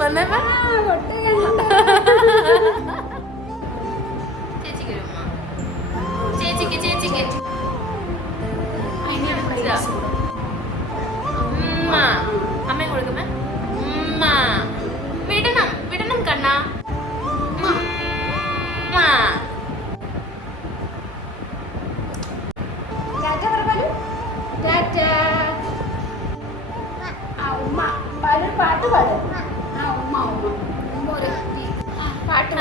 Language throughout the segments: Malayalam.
വന്നപ്പോ ചേച്ചിക്ക് ചേച്ചിക്ക് അമ്മ കൊടുക്കുമ്പോ വിടണം വിടണം കണ്ണാ. പാട്ട് പാടും.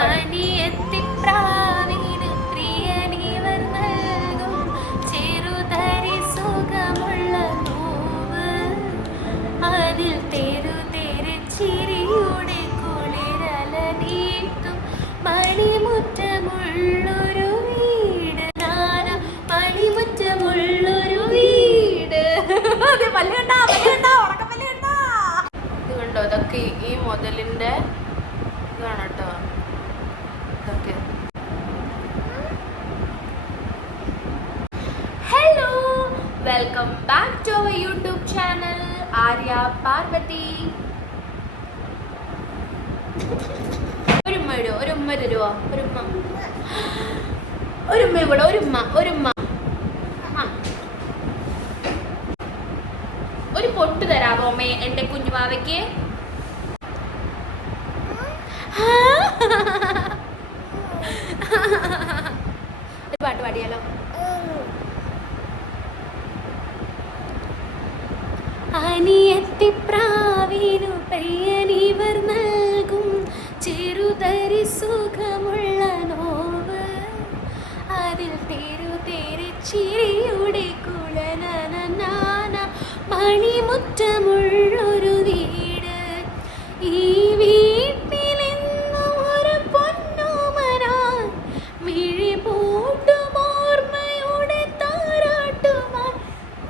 അനിയത്തിപ്രാവിന് പ്രിയനിവർ നൽകും ചെറുതരി സുഖമുള്ള നോവ്, അതിൽ തെരു തെരു ചിരിയുടെ കുളിരല നീട്ടും മണിമുറ്റമുള്ളൊരു വീട്. നാന മണിമുറ്റമുള്ളൊരു വീട്. ഇത് കണ്ടോ, ഇതൊക്കെ ഈ മുതലിന്റെ ഇതാണ് കേട്ടോ. ഇതൊക്കെ hello, welcome back to our YouTube channel Arya Parvathy. ഒരു ഉമ്മ ഇടുവോ? ഒരു ഉമ്മ തരുവോ? ഒരു ഉമ്മ ഇവിടെ ഒരു ഉമ്മ ഒരു പൊട്ട് തരാമോ അമ്മേ എന്റെ കുഞ്ഞുവാവയ്ക്ക്? ഒരു പാട്ട് പാടിയാലോ? അനിയത്തിപ്രാവിനു പയ്യനിവർ നൽകും ചെറുതരി സുഖമുള്ള നോവ്, അതിൽ തെരു തെരു ചിരിയുടെ കുളനന മണിമുറ്റമുള്ളൊരു വീട്. ഈ വീട്ടിലെന്നും ഒരു പൊന്നോമനാൻ മിഴി പൂട്ടുമോർമ്മയുടെ താരാട്ടുമായി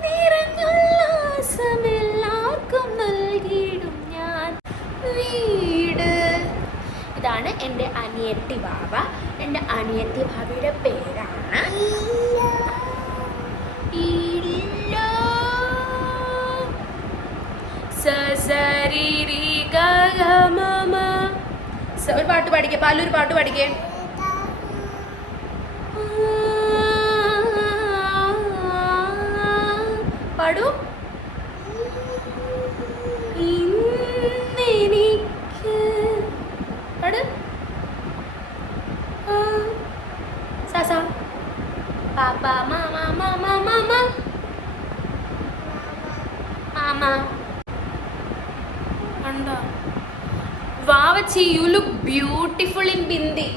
നിറഞ്ഞുല്ലാസമെല്ലാവർക്കും നൽകിയിടും ഞാൻ വീട്. ഇതാണ് എൻ്റെ അനിയത്തി ബാബ. എൻ്റെ അനിയത്തി ബാബയുടെ പേരാണ് ഒരു പാട്ട് പാടിക്കേ, പാലൊരു പാട്ട് പാടിക്കേ. പാടൂ. ഇന്നെനിക്ക് പാട്. സാസ പാപ്പ മാമ മാമ മാമ മാമ. കണ്ടോ വാവച്ചി, you look beautiful in bindi.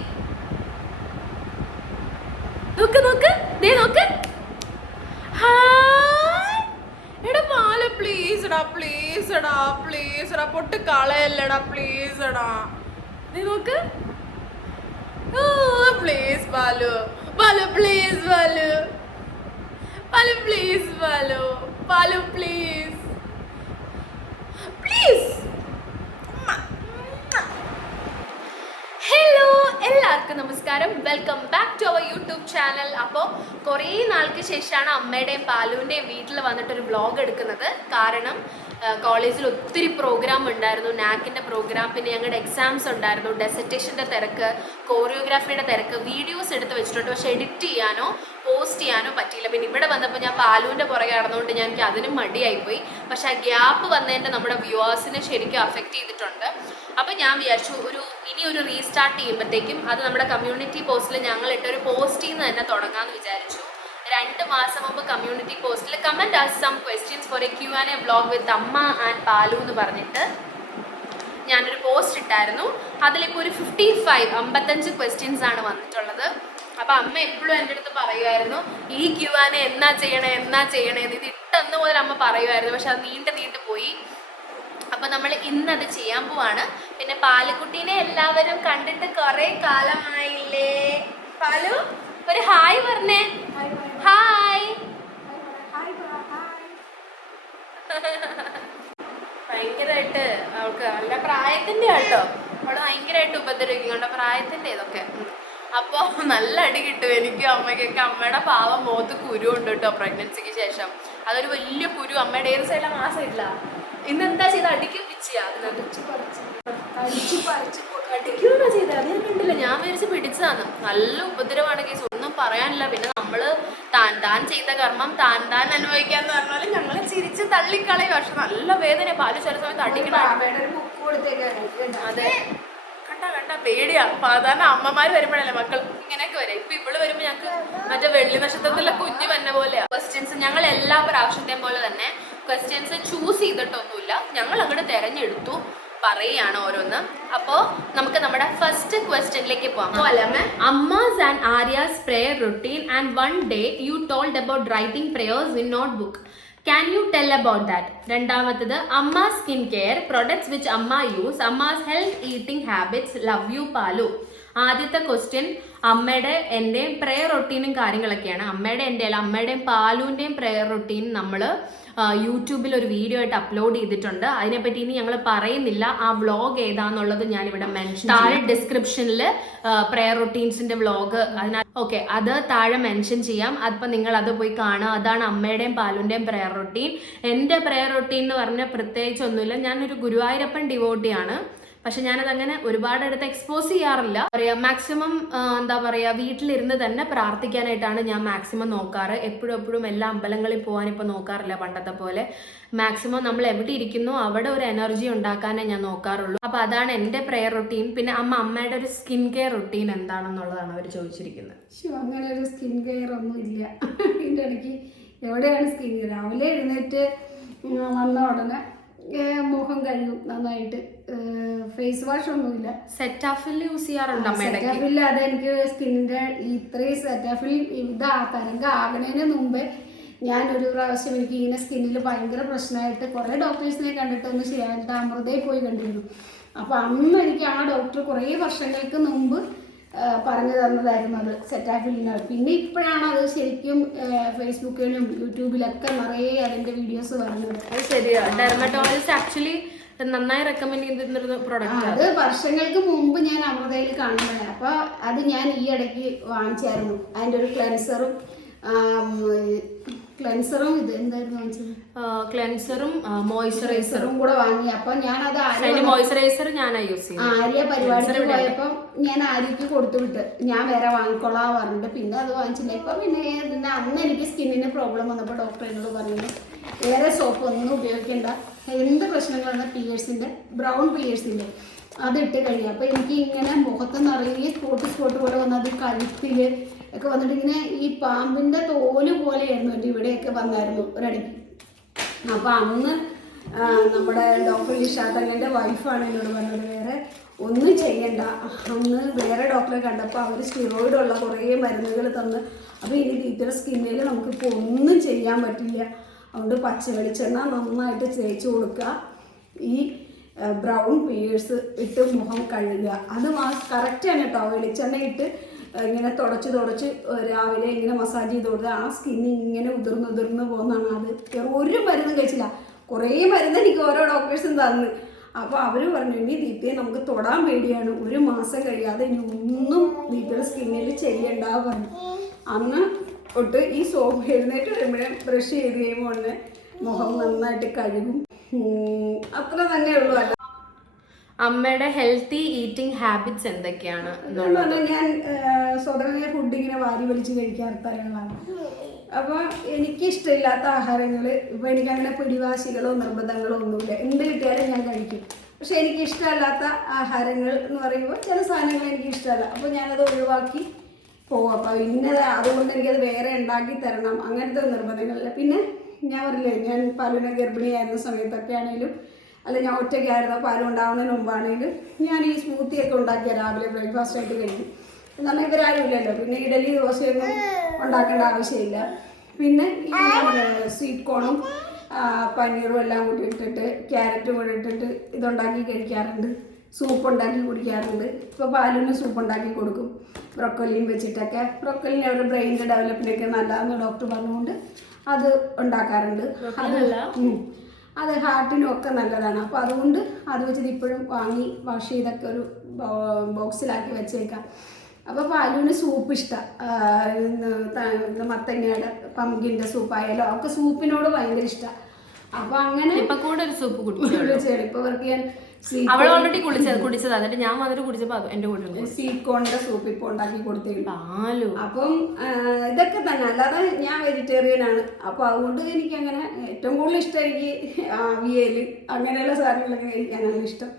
നോക്ക് നോക്ക്, ദേ നോക്ക്. എടാ പാല പ്ലീസ് എടാ, പ്ലീസ് എടാ, പ്ലീസ് എടാ, പൊട്ട് കളയല്ലടാ, പ്ലീസ് എടാ. ദേ നോക്ക്. ഓ please Balu, Balu please, Balu Balu please, Balu Balu please please. Hello, എല്ലാവർക്കും നമസ്കാരം. Welcome back to our YouTube channel. അപ്പോൾ കുറേ നാൾക്ക് ശേഷമാണ് അമ്മയുടെയും പാലുവിൻ്റെയും വീട്ടിൽ വന്നിട്ടൊരു വ്ളോഗ് എടുക്കുന്നത്. കാരണം കോളേജിൽ ഒത്തിരി പ്രോഗ്രാം ഉണ്ടായിരുന്നു, നാക്കിൻ്റെ പ്രോഗ്രാം, പിന്നെ ഞങ്ങളുടെ എക്സാംസ് ഉണ്ടായിരുന്നു, ഡെസർട്ടേഷൻ്റെ തിരക്ക്, കോറിയോഗ്രാഫിയുടെ തിരക്ക്. വീഡിയോസ് എടുത്ത് വെച്ചിട്ടുണ്ട്, പക്ഷേ എഡിറ്റ് ചെയ്യാനോ പോസ്റ്റ് ചെയ്യാനോ പറ്റിയില്ല. പിന്നെ ഇവിടെ വന്നപ്പോൾ ഞാൻ പാലുവിൻ്റെ പുറകെ നടന്നുകൊണ്ട് എനിക്ക് അതിനും മടിയായിപ്പോയി. പക്ഷേ ആ ഗ്യാപ്പ് വന്നതിൻ്റെ നമ്മുടെ വ്യൂവേഴ്സിനെ ശരിക്കും അഫക്റ്റ് ചെയ്തിട്ടുണ്ട്. അപ്പോൾ ഞാൻ വിചാരിച്ചു ഇനി ഒരു റീസ്റ്റാർട്ട് ചെയ്യുമ്പോഴത്തേക്കും അത് നമ്മുടെ കമ്മ്യൂണിറ്റി പോസ്റ്റിൽ ഞങ്ങൾ ഇട്ടൊരു പോസ്റ്റിൽ നിന്ന് തന്നെ തുടങ്ങാമെന്ന് വിചാരിച്ചു. 2 മാസം മുമ്പ് കമ്മ്യൂണിറ്റി പോസ്റ്റിൽ comment us some questions for a Q&A vlog with അമ്മ ആൻഡ് പാലു എന്ന് പറഞ്ഞിട്ട് ഞാനൊരു പോസ്റ്റ് ഇട്ടായിരുന്നു. അതിലിപ്പോൾ ഒരു 55 ക്വസ്റ്റ്യൻസ് ആണ് വന്നിട്ടുള്ളത്. അപ്പോൾ അമ്മ എപ്പോഴും എൻ്റെ അടുത്ത് പറയുമായിരുന്നു ഈ Q&A എന്നാ ചെയ്യണേ എന്ന്. ഇത് ഇട്ടെന്ന് മുതൽ അമ്മ പറയുമായിരുന്നു, പക്ഷെ അത് നീണ്ടു പോയി. അപ്പോൾ നമ്മൾ ഇന്നത് ചെയ്യാൻ പോവാണ്. പിന്നെ പാലുക്കുട്ടീനെ എല്ലാവരും കണ്ടിട്ട് കുറേ കാലമായില്ലേ? പാലു ഒരു ഹായ് പറഞ്ഞേ. ഹായ്. ഭയങ്കരമായിട്ട് അവൾക്ക് നല്ല പ്രായത്തിൻ്റെ കേട്ടോ, അവള് ഭയങ്കരമായിട്ട് ഉപദ്രവിക്കും കണ്ടോ, പ്രായത്തിൻ്റെ ഇതൊക്കെ. അപ്പോൾ നല്ല അടി കിട്ടും എനിക്കും അമ്മയ്ക്കൊക്കെ. അമ്മയുടെ പാവം മുഖത്ത് കുരു ഉണ്ട് കേട്ടോ പ്രഗ്നൻസിക്ക് ശേഷം. അതൊരു വലിയ കുരു. അമ്മയുടെ ഏത് സൈഡിലാണ്? ആ സൈഡിലാണ്. ഇന്നെന്താ ചെയ്ത? അടിക്കും പിച്ചിയാ അടിക്കുകയാണോ ചെയ്തത്? അത് ഞാൻ കണ്ടില്ല. ഞാൻ വിചാരിച്ച് പിടിച്ചതാണ്. നല്ല ഉപദ്രവമാണ് കേസ്, ഒന്നും പറയാനില്ല. പിന്നെ നമ്മള് താൻ ചെയ്ത കർമ്മം താൻ അനുഭവിക്കാന്ന് പറഞ്ഞാലും ഞങ്ങളെ ചിരിച്ച് തള്ളിക്കളയും. പക്ഷെ നല്ല വേദന. പാല് ചില സമയത്ത് അടിക്കണം. അതെ, കണ്ട പേടിയാ. സാധാരണ അമ്മമാര് വരുമ്പോഴല്ലേ മക്കൾ ഇങ്ങനെയൊക്കെ വരെ. ഇപ്പൊ ഇവള് വരുമ്പോ ഞങ്ങൾക്ക് മറ്റേ വെള്ളി നക്ഷത്രത്തിലെ കുഞ്ഞ് വന്ന പോലെയാ. ക്വസ്റ്റ്യൻസ് ഞങ്ങൾ എല്ലാ പ്രാവശ്യത്തെയും പോലെ തന്നെ ക്വസ്റ്റ്യൻസ് ചൂസ് ചെയ്തിട്ടൊന്നുമില്ല, ഞങ്ങൾ അങ്ങോട്ട് തെരഞ്ഞെടുത്തു പറയുകയാണ് ഓരോന്ന്. അപ്പോ നമുക്ക് നമ്മുടെ ഫസ്റ്റ് ക്വസ്റ്റ്യനിലേക്ക് പോവാം. അമ്മാസ് ആൻഡ് ആര്യാസ് prayer routine and one day you told about writing prayers in note book. Can you tell about that? രണ്ടാമത്തത് അമ്മ സ്കിൻ കെയർ പ്രൊഡക്ട്സ് വിച്ച് അമ്മ യൂസ്, അമ്മാസ് health eating habits, love you Palu. ആദ്യത്തെ ക്വസ്റ്റ്യൻ അമ്മയുടെ എൻ്റെയും പ്രെയർ റൊട്ടീനും കാര്യങ്ങളൊക്കെയാണ്. അമ്മയുടെയും പാലുവിൻ്റെയും പ്രെയർ റൊട്ടീൻ നമ്മൾ യൂട്യൂബിൽ ഒരു വീഡിയോ ആയിട്ട് അപ്ലോഡ് ചെയ്തിട്ടുണ്ട്. അതിനെപ്പറ്റി ഇനി ഞങ്ങൾ പറയുന്നില്ല. ആ വ്ളോഗ് ഏതാന്നുള്ളത് ഞാനിവിടെ മെൻഷൻ താഴെ ഡിസ്ക്രിപ്ഷനിൽ പ്രെയർ റൊട്ടീൻസിന്റെ വ്ളോഗ് ഓക്കെ അത് താഴെ മെൻഷൻ ചെയ്യാം. അതിപ്പോൾ നിങ്ങൾ അത് പോയി കാണുക. അതാണ് അമ്മയുടെയും പാലുവിൻ്റെയും പ്രെയർ റൊട്ടീൻ. എൻ്റെ പ്രെയർ റൊട്ടീൻ എന്ന് പറഞ്ഞാൽ പ്രത്യേകിച്ചൊന്നുമില്ല. ഞാനൊരു ഗുരുവായൂരപ്പൻ ഡിവോട്ടിയാണ്. പക്ഷെ ഞാനതങ്ങനെ ഒരുപാട് അടുത്ത് എക്സ്പോസ് ചെയ്യാറില്ല. മാക്സിമം എന്താ പറയുക, വീട്ടിലിരുന്ന് തന്നെ പ്രാർത്ഥിക്കാനായിട്ടാണ് ഞാൻ മാക്സിമം നോക്കാറ്. എപ്പോഴും എല്ലാ അമ്പലങ്ങളിൽ പോകാൻ ഇപ്പം നോക്കാറില്ല പണ്ടത്തെ പോലെ. മാക്സിമം നമ്മൾ എവിടെ ഇരിക്കുന്നു അവിടെ ഒരു എനർജി ഉണ്ടാക്കാനേ ഞാൻ നോക്കാറുള്ളൂ. അപ്പൊ അതാണ് എൻ്റെ പ്രെയർ റൊട്ടീൻ. പിന്നെ അമ്മയുടെ ഒരു സ്കിൻ കെയർ റൊട്ടീൻ എന്താണെന്നുള്ളതാണ് അവർ ചോദിച്ചിരിക്കുന്നത്. അങ്ങനെ ഒരു സ്കിൻ കെയർ ഒന്നും ഇല്ല. ഇതിൻ്റെ ഇടയ്ക്ക് എവിടെയാണ് സ്കിൻ കെയർ? രാവിലെ എഴുന്നേറ്റ് വന്ന ഉടനെ മുഖം കഴുകും നന്നായിട്ട്. ഫേസ് വാഷ് ഒന്നുമില്ല. സെറ്റാഫിൽ യൂസ് ചെയ്യാറുണ്ട്. സെറ്റാഫിൽ അതെനിക്ക് സ്കിന്നിന്റെ ഇത്രയും സെറ്റാഫിൽ തരംഗം ആകണതിന് മുമ്പേ ഞാനൊരു പ്രാവശ്യം എനിക്ക് ഇങ്ങനെ സ്കിന്നിൽ ഭയങ്കര പ്രശ്നമായിട്ട് കുറേ ഡോക്ടേഴ്സിനെ കണ്ടിട്ട് ഒന്ന് ചെയ്യാനായിട്ട് അമൃതയിൽ പോയി കണ്ടിരുന്നു. അപ്പോൾ അന്ന് എനിക്ക് ആ ഡോക്ടർ കുറേ വർഷങ്ങൾക്ക് മുമ്പ് പറഞ്ഞു തന്നതായിരുന്നു അത് സെറ്റാഫിലിനാണ്. പിന്നെ ഇപ്പോഴാണ് അത് ശരിക്കും ഫേസ്ബുക്കിലും യൂട്യൂബിലൊക്കെ നിറയെ അതിന്റെ വീഡിയോസ് വരുന്നത്. അത് ശരിയാണ്. ഡെർമറ്റോളജിസ്റ്റ് ആക്ച്വലി നന്നായി റെക്കമെൻഡ് ചെയ്തിരുന്ന പ്രോഡക്റ്റ്. അത് വർഷങ്ങൾക്ക് മുമ്പ് ഞാൻ അമൃതയിൽ കാണുന്നത്. അപ്പോൾ അത് ഞാൻ ഈ ഇടയ്ക്ക് വാങ്ങിച്ചായിരുന്നു. അതിൻ്റെ ഒരു ക്ലെൻസറും ഇത് എന്തായിരുന്നു വാങ്ങിച്ചത്? ക്ലെൻസറും മോയ്സ്ചറൈസറും കൂടെ വാങ്ങി. അപ്പൊ ഞാനത് മോയ്സ്ചറൈസർ ഞാനാ യൂസ് ചെയ്യുന്നത്. ആര്യ പരിപാടിക്ക് പോയപ്പോൾ ഞാൻ ആര്യക്ക് കൊടുത്തു വിട്ട്, ഞാൻ വേറെ വാങ്ങിക്കൊള്ളാൻ പറഞ്ഞിട്ട് പിന്നെ അത് വാങ്ങിച്ചില്ല. ഇപ്പൊ പിന്നെ അന്ന് എനിക്ക് സ്കിന്നിന് പ്രോബ്ലം വന്നപ്പോൾ ഡോക്ടർ എന്നോട് പറയുന്നത് വേറെ സോപ്പ് ഒന്നും ഉപയോഗിക്കേണ്ട, എന്ത് പ്രശ്നങ്ങളാണ് പിയേഴ്സിന്റെ ബ്രൗൺ പിയേഴ്സിന്റെ അതിട്ട് കഴിയുക. അപ്പൊ എനിക്ക് ഇങ്ങനെ മുഖത്ത് നിറയെ സ്പോട്ട് പോലെ വന്നത് കഴുത്തില് ഒക്കെ വന്നിട്ട് ഇങ്ങനെ ഈ പാമ്പിന്റെ തോല് പോലെയായിരുന്നു. എൻ്റെ ഇവിടെയൊക്കെ വന്നായിരുന്നു ഒരടിക്ക്. അപ്പൊ അന്ന് നമ്മുടെ ഡോക്ടർ ലിഷാത്തങ്ങളുടെ വൈഫാണ് എന്നോട് പറഞ്ഞത് വേറെ ഒന്നും ചെയ്യണ്ട. അന്ന് വേറെ ഡോക്ടറെ കണ്ടപ്പോൾ അവർ സ്റ്റിറോയിഡുള്ള കുറേ മരുന്നുകൾ തന്ന്. അപ്പോൾ ഇനി ടീച്ചർ സ്കിന്നിൽ നമുക്കിപ്പോൾ ഒന്നും ചെയ്യാൻ പറ്റില്ല, അതുകൊണ്ട് പച്ച വെളിച്ചെണ്ണ നന്നായിട്ട് തേച്ച് കൊടുക്കുക, ഈ ബ്രൗൺ പിയേഴ്സ് ഇട്ട് മുഖം കഴുകുക. അത് കറക്റ്റാണ് കേട്ടോ. വെളിച്ചെണ്ണ ഇട്ട് ഇങ്ങനെ തുടച്ച് രാവിലെ ഇങ്ങനെ മസാജ് ചെയ്ത് കൊടുത്താൽ ആ സ്കിന്ന് ഇങ്ങനെ ഉതിർന്ന് പോകുന്നതാണ്. അത് ഒരു മരുന്നും കഴിച്ചില്ല. കുറേ മരുന്ന് എനിക്ക് ഓരോ ഡോക്ടേഴ്സും തന്നു. അപ്പോൾ അവർ പറഞ്ഞു ഇനി ദീപ്തിയെ നമുക്ക് തൊടാൻ പേടിയാണ്, 1 മാസം കഴിയാതെ ഇനി ഒന്നും ദീപ്തിയുടെ സ്കിന്നിൽ ചെയ്യണ്ട പറഞ്ഞു. അന്ന് തൊട്ട് ഈ സോപ്പ് എഴുന്നേറ്റ് വരുമ്പോഴേ ബ്രഷ് ചെയ്ത് കഴിയുമ്പോൾ തന്നെ മുഖം നന്നായിട്ട് കഴുകും. അത്ര തന്നെ ഉള്ളൂ. അല്ല അമ്മയുടെ ഹെൽത്തി ഈറ്റിംഗ് ഹാബിറ്റ്സ് എന്തൊക്കെയാണ്? ഞാൻ സ്വതവേ ഫുഡ് ഇങ്ങനെ വാരി വലിച്ച് കഴിക്കാറുള്ളതാണ്. അപ്പോൾ എനിക്കിഷ്ടമില്ലാത്ത ആഹാരങ്ങൾ ഇപ്പോൾ എനിക്കങ്ങനെ പിടിവാശികളോ നിർബന്ധങ്ങളോ ഒന്നുമില്ല. എന്ത് കിട്ടിയാലും ഞാൻ കഴിക്കും. പക്ഷെ എനിക്ക് ഇഷ്ടമല്ലാത്ത ആഹാരങ്ങൾ എന്ന് പറയുമ്പോൾ ചില സാധനങ്ങൾ എനിക്ക് ഇഷ്ടമല്ല. അപ്പോൾ ഞാനത് ഒഴിവാക്കി പോകും. അപ്പോൾ അതുകൊണ്ട് എനിക്കത് വേറെ ഉണ്ടാക്കി തരണം അങ്ങനത്തെ നിർബന്ധങ്ങളില്ല. പിന്നെ ഞാൻ പറഞ്ഞില്ലേ, ഞാൻ പാലുവിനെ ഗർഭിണിയായിരുന്ന സമയത്തൊക്കെ ആണെങ്കിലും അല്ല ഞാൻ ഒറ്റയ്ക്കായിരുന്ന പാലും ഉണ്ടാവുന്നതിന് മുമ്പാണെങ്കിലും ഞാൻ ഈ സ്മൂത്തിയൊക്കെ ഉണ്ടാക്കിയ രാവിലെ ബ്രേക്ക്ഫാസ്റ്റ് ആയിട്ട് കഴിക്കും. എന്നാൽ ഇവരാരും ഇല്ലല്ലോ, പിന്നെ ഇഡലി ദോശയൊന്നും ഉണ്ടാക്കേണ്ട ആവശ്യമില്ല. പിന്നെ ഈ സ്വീറ്റ് കോണും പനീറും എല്ലാം കൂടി ഇട്ടിട്ട് ക്യാരറ്റും കൂടി ഇട്ടിട്ട് ഇതുണ്ടാക്കി കഴിക്കാറുണ്ട്. സൂപ്പ് ഉണ്ടാക്കി കുടിക്കാറുണ്ട്. ഇപ്പോൾ പാലിന് സൂപ്പ് ഉണ്ടാക്കി കൊടുക്കും ബ്രൊക്കോലിയും വെച്ചിട്ടൊക്കെ. ബ്രൊക്കോലിന് അവരുടെ ബ്രെയിനിൻ്റെ ഡെവലപ്മെൻറ്റൊക്കെ നല്ലതെന്ന് ഡോക്ടർ പറഞ്ഞുകൊണ്ട് അത് ഉണ്ടാക്കാറുണ്ട്. അത് ഹാർട്ടിനും ഒക്കെ നല്ലതാണ്. അപ്പോൾ അതുകൊണ്ട് അത് വെച്ചിട്ട് ഇപ്പോഴും വാങ്ങി വാഷ് ചെയ്തൊക്കെ ഒരു ബോക്സിലാക്കി വെച്ചേക്കാം. അപ്പോൾ പാലുവിന് സൂപ്പ് ഇഷ്ടമാണ്. മത്തങ്ങയുടെ പമ്പിൻ്റെ സൂപ്പായാലോ ഒക്കെ സൂപ്പിനോട് ഭയങ്കര ഇഷ്ടമാണ്. അപ്പൊ അങ്ങനെ ഇപ്പൊ കൂടെ ഒരു സൂപ്പ് കുടിച്ചു. ഇപ്പൊ വർക്ക് ചെയ്യാൻ അവൾ ഓൾറെഡി കുടിച്ചത് എന്നിട്ട് ഞാൻ വന്നിട്ട് കുടിച്ചപ്പോ എന്റെ കൂടെ സ്വീറ്റ് കോണിന്റെ സൂപ്പ് ഇപ്പൊ ഉണ്ടാക്കി കൊടുത്തിട്ടുണ്ട്. പാലു. അപ്പം ഇതൊക്കെ തന്നെ, അല്ലാതെ ഞാൻ വെജിറ്റേറിയൻ ആണ്. അപ്പൊ അതുകൊണ്ട് എനിക്ക് അങ്ങനെ ഏറ്റവും കൂടുതൽ ഇഷ്ടം എനിക്ക് അവിയല് അങ്ങനെയുള്ള സാധനങ്ങളൊക്കെ കഴിക്കാനാണ് ഇഷ്ടം.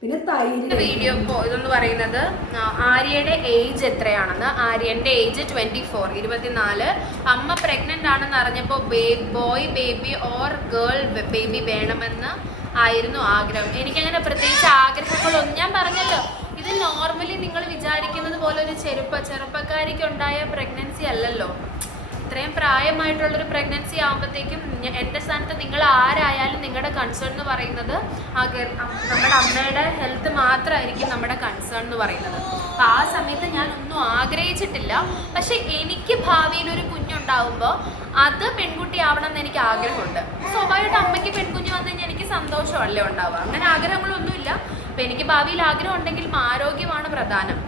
പിന്നെ തൈര്. വീഡിയോ ഇതെന്ന് പറയുന്നത് ആര്യയുടെ ഏജ് എത്രയാണെന്ന്. ആര്യന്റെ ഏജ് 24, 24. അമ്മ പ്രഗ്നന്റ് ആണെന്ന് അറിഞ്ഞപ്പോൾ boy baby or girl baby വേണമെന്ന് ആയിരുന്നു ആഗ്രഹം. എനിക്കങ്ങനെ പ്രത്യേകിച്ച് ആഗ്രഹങ്ങളൊന്നും, ഞാൻ പറഞ്ഞല്ലോ, ഇത് നോർമലി നിങ്ങൾ വിചാരിക്കുന്നത് പോലെ ഒരു ചെറുപ്പക്കാരിക്ക് ഉണ്ടായ പ്രഗ്നൻസി അല്ലല്ലോ. ഇത്രയും പ്രായമായിട്ടുള്ളൊരു പ്രഗ്നൻസി ആകുമ്പോഴത്തേക്കും എൻ്റെ സ്ഥാനത്ത് നിങ്ങൾ ആരായാലും നിങ്ങളുടെ കൺസേൺ എന്ന് പറയുന്നത് നമ്മുടെ അമ്മയുടെ ഹെൽത്ത് മാത്രമായിരിക്കും നമ്മുടെ കൺസേൺ എന്ന് പറയുന്നത്. അപ്പം ആ സമയത്ത് ഞാൻ ഒന്നും ആഗ്രഹിച്ചിട്ടില്ല. പക്ഷെ എനിക്ക് ഭാവിയിൽ ഒരു കുഞ്ഞുണ്ടാവുമ്പോൾ അത് പെൺകുട്ടി ആവണം എന്ന് എനിക്ക് ആഗ്രഹമുണ്ട്. സ്വാഭാവികമായിട്ട് അമ്മയ്ക്ക് പെൺകുഞ്ഞ് വന്നു കഴിഞ്ഞാൽ എനിക്ക് സന്തോഷമല്ലേ ഉണ്ടാവുക. അങ്ങനെ ആഗ്രഹങ്ങളൊന്നുമില്ല. അപ്പം എനിക്ക് ഭാവിയിൽ ആഗ്രഹം ഉണ്ടെങ്കിലും ആരോഗ്യമാണ് പ്രധാനം.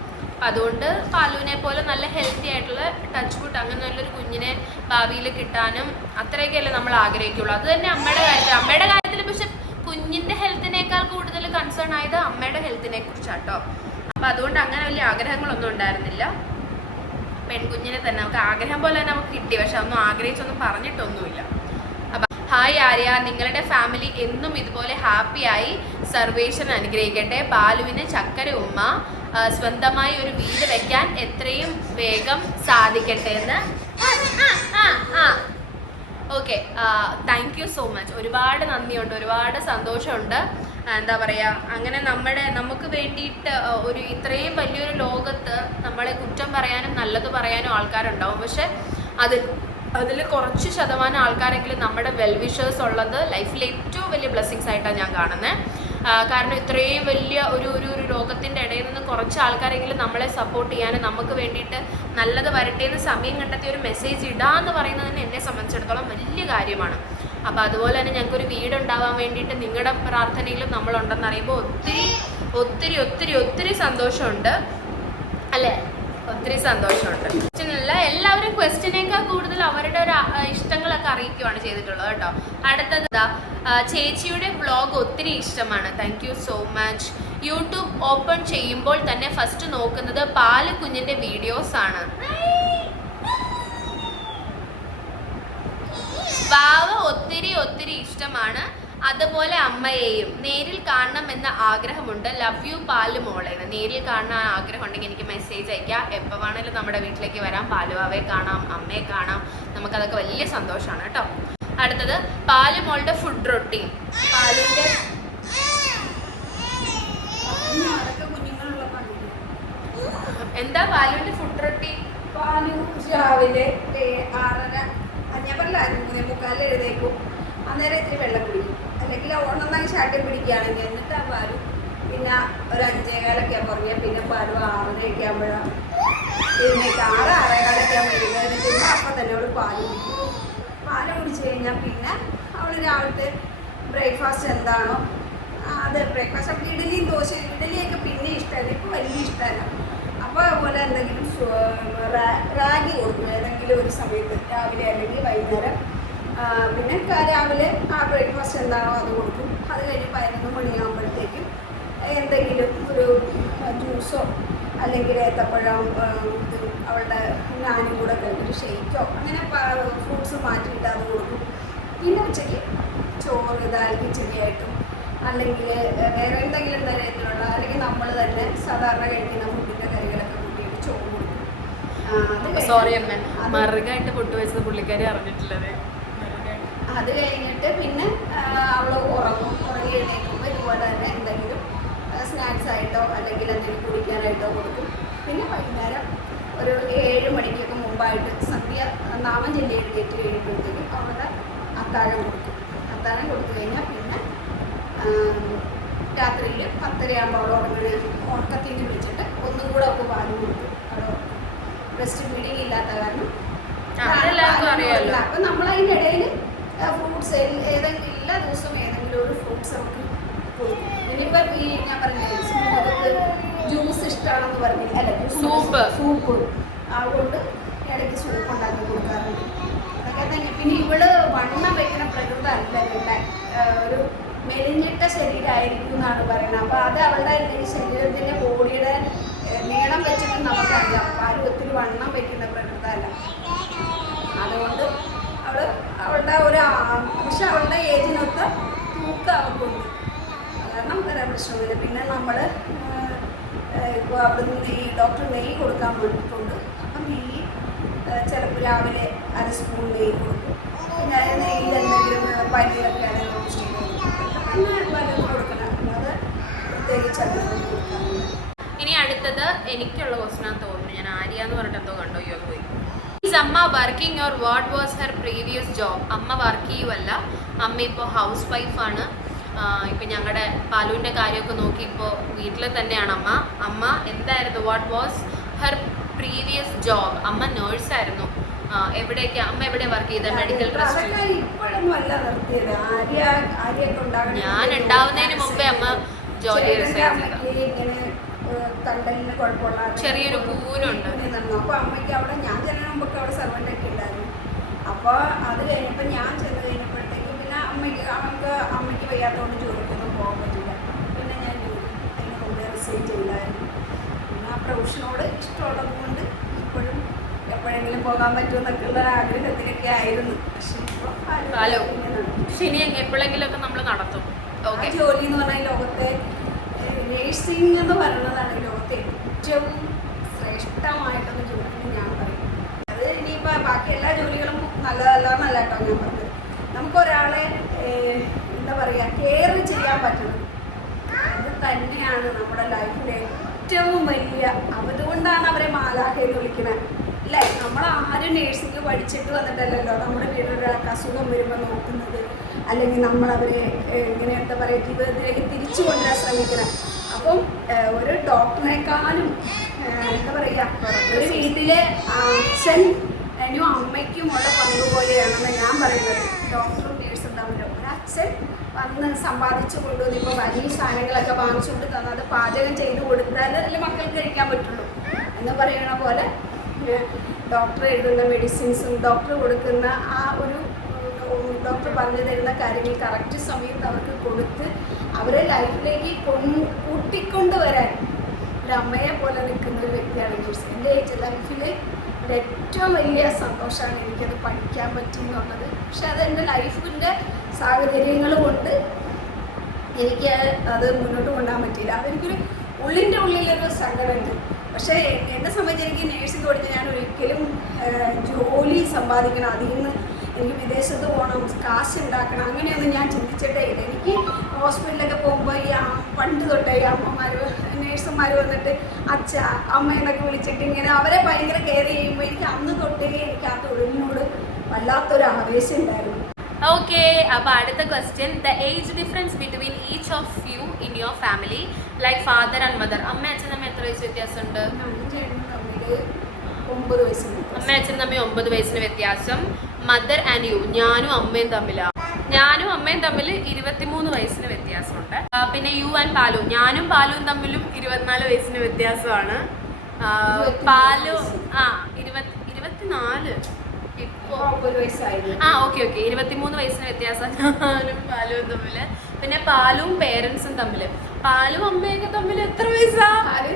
അതുകൊണ്ട് പാലുവിനെ പോലെ നല്ല ഹെൽത്തി ആയിട്ടുള്ള ടച്ച് വുഡ് അങ്ങനെ നല്ലൊരു കുഞ്ഞിനെ ഭാവിയിൽ കിട്ടാനും അത്രയൊക്കെയല്ലേ നമ്മൾ ആഗ്രഹിക്കുള്ളൂ. അത് തന്നെ അമ്മയുടെ കാര്യത്തിൽ പക്ഷെ കുഞ്ഞിൻ്റെ ഹെൽത്തിനേക്കാൾ കൂടുതൽ കൺസേൺ ആയത് അമ്മയുടെ ഹെൽത്തിനെ കുറിച്ചാട്ടോ. അപ്പം അതുകൊണ്ട് അങ്ങനെ വലിയ ആഗ്രഹങ്ങളൊന്നും ഉണ്ടായിരുന്നില്ല. പെൺകുഞ്ഞിനെ തന്നെ നമുക്ക് ആഗ്രഹം പോലെ തന്നെ നമുക്ക് കിട്ടി. പക്ഷെ ഒന്നും ആഗ്രഹിച്ചൊന്നും പറഞ്ഞിട്ടൊന്നുമില്ല. അപ്പം ഹായ് ആര്യ, നിങ്ങളുടെ ഫാമിലി എന്നും ഇതുപോലെ ഹാപ്പിയായി സർവേഷൻ അനുഗ്രഹിക്കട്ടെ. ബാലുവിന് ചക്കര ഉമ്മ സ്വന്തമായി ഒരു വീട് വെക്കാൻ എത്രയും വേഗം സാധിക്കട്ടെ എന്ന്. Okay, thank you so much. ഒരുപാട് നന്ദിയുണ്ട്, ഒരുപാട് സന്തോഷമുണ്ട്. എന്താ പറയുക, അങ്ങനെ നമുക്ക് വേണ്ടിയിട്ട് ഒരു ഇത്രയും വലിയൊരു ലോകത്ത് നമ്മളെ കുറ്റം പറയാനും നല്ലത് പറയാനും ആൾക്കാരുണ്ടാവും. പക്ഷെ അതിൽ കുറച്ച് ശതമാനം ആൾക്കാരെങ്കിലും നമ്മുടെ വെൽവിഷേഴ്സ് ഉള്ളത് ലൈഫിൽ ഏറ്റവും വലിയ ബ്ലെസ്സിങ്സ് ആയിട്ടാണ് ഞാൻ കാണുന്നത്. കാരണം ഇത്രയും വലിയ ഒരു ലോകത്തിൻ്റെ ഇടയിൽ നിന്ന് കുറച്ച് ആൾക്കാരെങ്കിലും നമ്മളെ സപ്പോർട്ട് ചെയ്യാനും നമുക്ക് വേണ്ടിയിട്ട് നല്ലത് വരട്ടെ എന്ന് സമയം കണ്ടെത്തി ഒരു മെസ്സേജ് ഇടാന്ന് പറയുന്നത് തന്നെ എന്നെ സംബന്ധിച്ചിടത്തോളം വലിയ കാര്യമാണ്. അപ്പോൾ അതുപോലെ തന്നെ ഞങ്ങൾക്കൊരു വീടുണ്ടാവാൻ വേണ്ടിയിട്ട് നിങ്ങളുടെ പ്രാർത്ഥനയിലും നമ്മളുണ്ടെന്ന് അറിയുമ്പോൾ ഒത്തിരി ഒത്തിരി ഒത്തിരി ഒത്തിരി സന്തോഷമുണ്ട് അല്ലേ? ഒത്തിരി സന്തോഷമുണ്ട്. ക്വസ്റ്റ്യനല്ല, എല്ലാവരും ക്വസ്റ്റ്യനേക്കാൾ കൂടുതൽ അവരുടെ ഒരു ഇഷ്ടങ്ങളൊക്കെ അറിയിക്കുകയാണ് ചെയ്തിട്ടുള്ളത് കേട്ടോ. അടുത്തത് ചേച്ചിയുടെ വ്ളോഗ് ഒത്തിരി ഇഷ്ടമാണ്. Thank you so much. YouTube open ചെയ്യുമ്പോൾ തന്നെ ഫസ്റ്റ് നോക്കുന്നത് പാല് കുഞ്ഞിൻ്റെ വീഡിയോസാണ്. വാവ ഒത്തിരി ഒത്തിരി ഇഷ്ടമാണ്. അതുപോലെ അമ്മയെയും നേരിൽ കാണണമെന്ന ആഗ്രഹമുണ്ട്. ലവ് യു പാല് മോളെ. നേരിൽ കാണാൻ ആഗ്രഹം ഉണ്ടെങ്കിൽ എനിക്ക് മെസ്സേജ് അയക്കാം. എപ്പോൾ വേണേലും നമ്മുടെ വീട്ടിലേക്ക് വരാം. പാലുവാവയെ കാണാം, അമ്മയെ കാണാം. നമുക്കതൊക്കെ വലിയ സന്തോഷമാണ് കേട്ടോ. അടുത്തത് പാല് മോളുടെ ഫുഡ് റൊട്ടീൻ. പാലുവിൻ്റെ എന്താ പാലുവിൻ്റെ ഫുഡ് റൊട്ടീൻ? പാലു രാവിലെ 6:30, ഞാൻ പറഞ്ഞില്ല 3:45 എഴുന്നേക്കും. അന്നേരം ഇത്തിരി വെള്ളം കുടിക്കും. അല്ലെങ്കിൽ ഒന്നൊന്നായി ശാഠ്യം പിടിക്കുകയാണെങ്കിൽ എന്നിട്ട് ആ പാലു പിന്നെ ഒരു 5:15 പറഞ്ഞാൽ പിന്നെ പാലു 6:30 ആകുമ്പോഴാണ് എഴുന്നേറ്റ്. 6:15 ആകുമ്പോൾ പിന്നെ അപ്പം തന്നെ അവൾ പാല് കുടിക്കും. പാല് കുടിച്ച് കഴിഞ്ഞാൽ പിന്നെ അവൾ രാവിലത്തെ ബ്രേക്ക്ഫാസ്റ്റ് എന്താണോ അത് ബ്രേക്ക്ഫാസ്റ്റ്. അപ്പോൾ ഇഡലിയൊക്കെ പിന്നെ ഇഷ്ടമല്ല, ഇപ്പോൾ വലിയ ഇഷ്ടമല്ല. അപ്പോൾ അതുപോലെ എന്തെങ്കിലും റാഗി കൊടുക്കും ഏതെങ്കിലും ഒരു സമയത്ത്, രാവിലെ അല്ലെങ്കിൽ വൈകുന്നേരം. പിന്നെ രാവിലെ ആ ബ്രേക്ക്ഫാസ്റ്റ് എന്താണോ അത് കൊടുക്കും. അത് കഴിഞ്ഞ് 11 മണിയാകുമ്പോഴത്തേക്കും എന്തെങ്കിലും ഒരു ജ്യൂസോ അല്ലെങ്കിൽ ഏത്തപ്പഴം അവളുടെ ഞാനും കൂടെ കഴിക്കും, ഷെയ്ക്കോ അങ്ങനെ ഫ്രൂട്ട്സ് മാറ്റിയിട്ട് അത് കൊടുക്കും. പിന്നെ ഉച്ചയ്ക്ക് ചോറ് ദാൽ കിച്ചടിയായിട്ടും അല്ലെങ്കിൽ വേറെ എന്തെങ്കിലും തരത്തിലുള്ള അല്ലെങ്കിൽ നമ്മൾ തന്നെ സാധാരണ കഴിക്കുന്ന ഫുഡിൻ്റെ കറികളൊക്കെ കൂട്ടിയിട്ട് ചോറ് കൊടുക്കും. സോറി അമ്മ, മറുകായിട്ട് പൊട്ട് വെച്ചത് പുള്ളിക്കാരി അറിഞ്ഞിട്ടില്ലത്. അത് കഴിഞ്ഞിട്ട് പിന്നെ അവൾ ഉറങ്ങി എഴുന്നേൽക്കുമ്പോൾ ഇതുപോലെ തന്നെ എന്തെങ്കിലും സ്നാക്സ് ആയിട്ടോ അല്ലെങ്കിൽ എന്തെങ്കിലും കുടിക്കാനായിട്ടോ കൊടുക്കും. പിന്നെ വൈകുന്നേരം ഒരു 7 മണിക്കൊക്കെ മുമ്പായിട്ട് സന്ധ്യ നാമം ചൊല്ലി എഴുന്നേറ്റ് കഴിയുമ്പോഴത്തേക്കും അവളുടെ അത്താഴം കൊടുക്കും. അത്താഴം കൊടുത്തു കഴിഞ്ഞാൽ പിന്നെ രാത്രിയിൽ 10:30 ആകുമ്പോൾ അവൾ ഉറക്കത്തിന് വിളിച്ചിട്ട് ഒന്നും കൂടെ ഒക്കെ പാല് കൊടുക്കും. അവിടെ ബ്രസ്റ്റ് ഫീഡിങ് ഇല്ലാത്ത കാരണം അപ്പം നമ്മളതിൻ്റെ ഇടയിൽ ഫ്രൂട്ട്സ് ഏതെങ്കിലും എല്ലാ ദിവസവും ഏതെങ്കിലും ഒരു ഫ്രൂട്ട്സ് നമുക്ക് കൊടുക്കും. ഇനിയിപ്പം ഈ ഞാൻ പറഞ്ഞില്ലേ ജ്യൂസ് ഇഷ്ടമാണെന്ന് പറഞ്ഞില്ല, അല്ല സൂപ്പ് അതുകൊണ്ട് ഇടയ്ക്ക് സൂപ്പ് ഉണ്ടാക്കി കൊടുക്കാറുണ്ട്. അതൊക്കെ തന്നെ. പിന്നെ ഇവള് വണ്ണം വെക്കുന്ന പ്രകൃതമല്ല ഇവിടെ ഒരു മെലിഞ്ഞിട്ട ശരീരമായിരിക്കും എന്നാണ് പറയുന്നത്. അപ്പോൾ അത് അവളുടെ ശരീരത്തിൻ്റെ ബോഡിയുടെ നീളം വെച്ചിട്ട് നമുക്കറിയാം. ആരും ഒത്തിരി വണ്ണം വയ്ക്കുന്ന പ്രകൃതമല്ല. അതുകൊണ്ട് അവളുടെ പക്ഷെ അവളുടെ ഏജിനൊത്ത് തൂക്കം അവൾക്കുണ്ട്. കാരണം വേറെ പ്രശ്നമില്ല. പിന്നെ നമ്മൾ ഇപ്പോൾ അവിടുന്ന് ഡോക്ടർ നെയ്യ് കൊടുക്കാൻ വേണ്ടിയിട്ടുണ്ട്. അപ്പം നെയ്യ് ചിലപ്പോൾ രാവിലെ 1 സ്പൂൺ നെയ്യ് കൊടുക്കും. പിന്നെ നെയ്യിൽ എന്തെങ്കിലും പനീരൊക്കെ ആണെങ്കിൽ ചെയ്ത് കൊടുക്കും. പലതും കൊടുക്കണം. അല്ലാതെ പ്രത്യേകിച്ച് അങ്ങനെ കൊടുക്കാറുണ്ട്. ഇനി അടുത്തത് എനിക്കുള്ള ക്വസ്റ്റ്യനാന്ന് തോന്നുന്നു. ഞാൻ ആര്യ എന്ന് പറഞ്ഞിട്ട് എന്തോ കണ്ടോ പോയി. ഈസ് അമ്മ working or what was her previous job? അമ്മ വർക്ക് ചെയ്യുമല്ല, അമ്മ ഇപ്പോൾ ഹൗസ് വൈഫാണ്. ഇപ്പം ഞങ്ങളുടെ പാലുവിൻ്റെ കാര്യമൊക്കെ നോക്കി ഇപ്പോൾ വീട്ടിൽ തന്നെയാണ് അമ്മ. അമ്മ എന്തായിരുന്നു, what was her previous job? അമ്മ നേഴ്സായിരുന്നു. എവിടെയൊക്കെ അമ്മ എവിടെ വർക്ക് ചെയ്തത്? Medical trust. ഞാൻ ഉണ്ടാവുന്നതിന് മുമ്പേ അമ്മ ജോലി കണ്ടലിന് കുഴപ്പമുള്ള ചെറിയൊരു കൂനുണ്ട്. അപ്പോൾ അമ്മയ്ക്ക് അവിടെ ഞാൻ ചെല്ലുന്ന മുമ്പൊക്കെ അവിടെ സർവൻ്റൊക്കെ ഉണ്ടായിരുന്നു. അപ്പോൾ അത് കഴിഞ്ഞപ്പോൾ ഞാൻ ചെന്ന് കഴിഞ്ഞപ്പോഴത്തേക്കും പിന്നെ അമ്മയ്ക്ക് വയ്യാത്തതുകൊണ്ട് ജോലിക്കൊന്നും പോകാൻ പറ്റില്ല. പിന്നെ ഞാൻ ജോലി മുമ്പേ റിസൈൻ ചെയ്തായിരുന്നു. പിന്നെ ആ പ്രൊഫഷനോട് ഇഷ്ടമുള്ളത് കൊണ്ട് ഇപ്പോഴും എപ്പോഴെങ്കിലും പോകാൻ പറ്റുമെന്നൊക്കെയുള്ള ആഗ്രഹത്തിലൊക്കെ ആയിരുന്നു. പക്ഷേ പക്ഷെ ഇനി എപ്പോഴെങ്കിലുമൊക്കെ നമ്മൾ നടത്തും. ഓക്കെ, ജോലി എന്ന് പറഞ്ഞാൽ ലോകത്തെ നേഴ്സിംഗ് എന്ന് പറയുന്നതാണ് ലോകത്തെ ഏറ്റവും ശ്രേഷ്ഠമായിട്ടുള്ള ജോലി എന്ന് ഞാൻ പറയും. അത് ഇനിയിപ്പോൾ ബാക്കി എല്ലാ ജോലികളും നല്ലതല്ല കേട്ടോ ഞാൻ പറഞ്ഞത്. നമുക്കൊരാളെ എന്താ പറയുക കെയർ ചെയ്യാൻ പറ്റുന്നത് അത് തന്നെയാണ് നമ്മുടെ ലൈഫിലെ ഏറ്റവും വലിയ. അതുകൊണ്ടാണ് അവരെ മാലാഖ എന്ന് വിളിക്കുന്നത് അല്ലേ? നമ്മളാരും നേഴ്സിംഗ് പഠിച്ചിട്ട് വന്നിട്ടല്ലല്ലോ നമ്മുടെ വീട്ടിലൊരാൾക്ക് അസുഖം വരുമ്പോൾ നോക്കുന്നത്, അല്ലെങ്കിൽ നമ്മളവരെ ഇങ്ങനെ എന്താ പറയുക ജീവിതത്തിലേക്ക് തിരിച്ചു കൊണ്ടുവരാൻ ശ്രമിക്കണം. അപ്പം ഒരു ഡോക്ടറിനേക്കാളും എന്താ പറയുക ഒരു വീട്ടിലെ അച്ഛനും അമ്മയ്ക്കുമുള്ള പങ്ക് പോലെയാണെന്ന് ഞാൻ പറയുന്നത്. ഡോക്ടറും നേഴ്സും തമ്മിൽ ഒരച്ഛൻ വന്ന് സമ്പാദിച്ചു കൊണ്ടുവന്ന് ഇപ്പോൾ വലിയ സാധനങ്ങളൊക്കെ വാങ്ങിച്ചുകൊണ്ട് തന്നാൽ അത് പാചകം ചെയ്ത് കൊടുത്താൽ അല്ലേ മക്കൾക്ക് കഴിക്കാൻ പറ്റുള്ളൂ എന്ന് പറയണ പോലെ ഡോക്ടർ എഴുതുന്ന മെഡിസിൻസും ഡോക്ടർ കൊടുക്കുന്ന ആ ഒരു ഡോക്ടർ പറഞ്ഞു തരുന്ന കാര്യങ്ങൾ കറക്റ്റ് സമയത്ത് അവർക്ക് കൊടുത്ത് അവരെ ലൈഫിലേക്ക് കൂട്ടിക്കൊണ്ടുവരാൻ ഒരു അമ്മയെ പോലെ നിൽക്കുന്ന ഒരു വ്യക്തിയാണ് നേഴ്സ്. എൻ്റെ ലൈഫിൽ ഏറ്റവും വലിയ സന്തോഷമാണ് എനിക്കത് പഠിക്കാൻ പറ്റി എന്നുള്ളത്. പക്ഷെ അത് എൻ്റെ ലൈഫിൻ്റെ സാഹചര്യങ്ങൾ കൊണ്ട് എനിക്ക് അത് മുന്നോട്ട് കൊണ്ടുപോകാൻ പറ്റിയില്ല. അതെനിക്കൊരു ഉള്ളിലൊരു സങ്കടമുണ്ട്. പക്ഷേ എന്നെ സംബന്ധിച്ച് എനിക്ക് നേഴ്സിംഗ് പഠിച്ച് ഞാൻ ഒരിക്കലും ജോലി സമ്പാദിക്കണം, അതിൽ നിന്ന് എനിക്ക് വിദേശത്ത് പോകണം, കാശ് ഉണ്ടാക്കണം, അങ്ങനെയൊന്നും ഞാൻ ചിന്തിച്ചിട്ടേ ഇല്ല. എനിക്ക് ഹോസ്പിറ്റലിലൊക്കെ പോകുമ്പോൾ പണ്ട് തൊട്ടേ അമ്മമാർ നേഴ്സുമാർ വന്നിട്ട് അച്ഛ അമ്മ എന്നൊക്കെ വിളിച്ചിട്ട് ഇങ്ങനെ അവരെ ഭയങ്കര കെയർ ചെയ്യുമ്പോൾ എനിക്ക് അന്ന് തൊട്ടേ എനിക്ക് ആ തൊഴിലിനോട് വല്ലാത്തൊരു ആവേശം ഉണ്ടായിരുന്നു. ഓക്കെ, അപ്പോൾ അടുത്ത question, the age difference between each of you in your family like father and mother. അമ്മ അച്ഛൻ തമ്മിൽ എത്ര വയസ്സ് വ്യത്യാസമുണ്ട്? അമ്മ അച്ഛൻ തമ്മിൽ 9 വയസ്സിന് വ്യത്യാസം. മദർ ആൻഡ് യു, ഞാനും അമ്മയും തമ്മിലാണ്. ഞാനും അമ്മയും തമ്മിൽ 23 വയസ്സിന് വ്യത്യാസമുണ്ട്. പിന്നെ യു ആൻഡ് പാലു, ഞാനും പാലുവും തമ്മിലും 24 വയസ്സിന് വ്യത്യാസമാണ്. പാലു 24 ഓക്കെ 23 വയസ്സിന് വ്യത്യാസം ഞാനും പാലുവും തമ്മില്. പിന്നെ പാലും പേരൻസും തമ്മില്, പാലും അമ്മയൊക്കെ തമ്മിൽ എത്ര വയസ്സാ?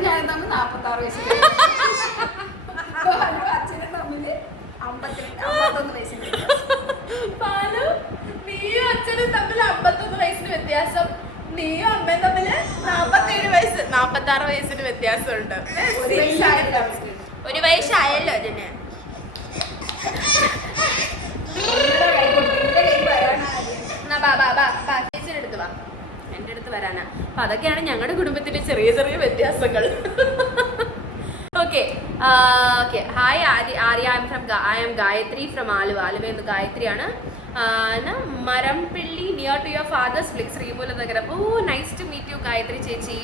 ഞാൻ തമ്മിൽ 46 വയസ്സ്, അച്ഛനും തമ്മിൽ 51 വയസ്സിന്. പാലും നീയും അച്ഛനും തമ്മിൽ 51 വയസ്സിന് വ്യത്യാസം, നീയും അമ്മയും തമ്മിൽ 46 വയസ്സിന് വ്യത്യാസമുണ്ട്. ഒരു വയസ്സായല്ലോ അതിന്. എൻ്റെ അടുത്ത് വരാനാ. അപ്പൊ അതൊക്കെയാണ് ഞങ്ങളുടെ കുടുംബത്തിലെ ചെറിയ ചെറിയ വ്യത്യാസങ്ങൾ. Okay hi Arya, I am Gayathri from Aluva. Aluva എന്ന് ഗായത്രിയാണ്. Marampilly near to your father's place, Sreepoolanagaram. Oh nice to meet you Gayathri ചേച്ചി.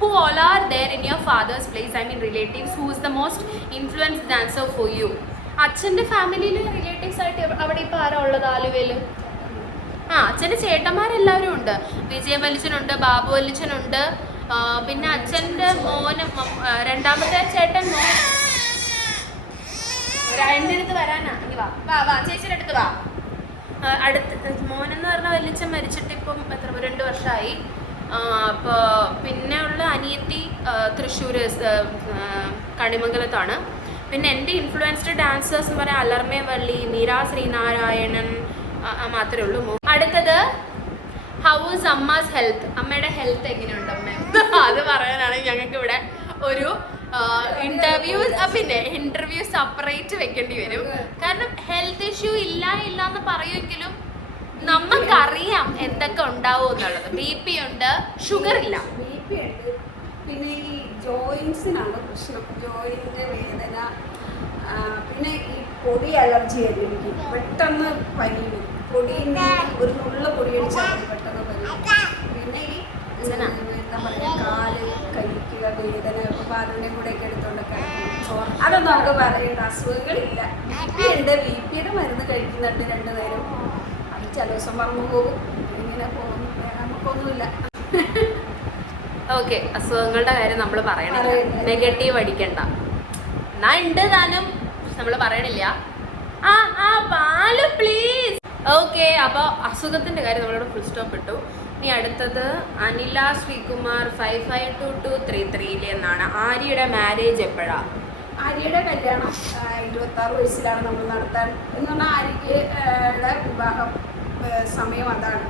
Who all are there in your father's place? I mean relatives. Who is the most influenced dancer for you? അച്ഛൻ്റെ ഫാമിലിയിൽ റിലേറ്റീവ്സ് ആയിട്ട് അവിടെ ഇപ്പോൾ ആരാ ഉള്ളത് ആലുവയിൽ? അച്ഛൻ്റെ ചേട്ടന്മാരെല്ലാവരും ഉണ്ട്. വിജയൻ വലിച്ചനുണ്ട്, ബാബു വലിച്ചനുണ്ട്, പിന്നെ അച്ഛൻ്റെ മോനും രണ്ടാമത്തെ ചേട്ടൻ മോൻ. എൻ്റെ അടുത്ത് വരാനാ, ഇനി വാ ചേച്ചിയുടെ അടുത്ത് വാ. അടുത്ത് മോനെന്ന് പറഞ്ഞാൽ വല്യച്ഛൻ മരിച്ചിട്ട് ഇപ്പം എത്ര 2 വർഷമായി. അപ്പോൾ പിന്നെ ഉള്ള അനിയത്തി തൃശ്ശൂർ കണിമംഗലത്താണ്. പിന്നെ എൻ്റെ ഇൻഫ്ലുവൻസ്ഡ് ഡാൻസേഴ്സ് എന്ന് പറയാൻ അലർമേ വള്ളി, മീര ശ്രീനാരായണൻ മാത്രമേ ഉള്ളൂ. അടുത്തത് ഹൗ ഇസ് അമ്മാസ് ഹെൽത്ത്, അമ്മയുടെ ഹെൽത്ത് എങ്ങനെയുണ്ട് അമ്മ? അത് പറയാനാണെങ്കിൽ ഞങ്ങൾക്ക് ഇവിടെ ഒരു ഇന്റർവ്യൂ സെപ്പറേറ്റ് വെക്കേണ്ടി വരും. കാരണം ഹെൽത്ത് ഇഷ്യൂ ഇല്ല എന്ന് പറയുമെങ്കിലും നമുക്കറിയാം എന്തൊക്കെ ഉണ്ടാവും എന്നുള്ളത്. BP ഉണ്ട്, ഷുഗർ ഇല്ല. BP ഉണ്ട്, പിന്നെ ഈ ജോയിൻസിനാണ് പ്രശ്നം, ജോയിൻ്റെ വേദന, പിന്നെ ഈ പൊടി അലർജി ആയിരുന്നു എനിക്ക്. പെട്ടെന്ന് പനി വരും, പൊടിൻ്റെ ഒരു നുള്ള പൊടി അടിച്ചാൽ പെട്ടെന്ന് പനി. പിന്നെ ഈ എന്താ പറയുക, കാല് കഴിക്കുക വേദന, ഇപ്പോൾ പാലിൻ്റെ കൂടെയൊക്കെ എടുത്തുകൊണ്ടൊക്കെ അതൊന്നും നമുക്ക് പറയേണ്ട അസുഖങ്ങളില്ല. BP ഉണ്ട്, BPയുടെ മരുന്ന് കഴിക്കുന്നുണ്ട് 2 നേരം. അത് ചില ദിവസം മറന്നു പോകും, ഇങ്ങനെ പോകും, നമുക്കൊന്നുമില്ല. ഓക്കെ, അസുഖങ്ങളുടെ കാര്യം നമ്മൾ പറയണില്ല, നെഗറ്റീവ് അടിക്കണ്ട. എന്നാ ഉണ്ട് താനും നമ്മൾ പറയണില്ല. പാല് പ്ലീസ്. ഓക്കെ, അപ്പോൾ അസുഖത്തിന്റെ കാര്യം നമ്മളിവിടെ ഫുൾ സ്റ്റോപ്പ് ഇട്ടു. ഇനി അടുത്തത് അനില ശ്രീകുമാർ 552233 എന്നാണ്. ആര്യയുടെ മാരേജ് എപ്പോഴാ? ആര്യയുടെ കല്യാണം 26 വയസ്സിലാണ് നമ്മൾ നടത്താൻ എന്ന് പറഞ്ഞാൽ ആര്യയുടെ വിവാഹം സമയം അതാണ്.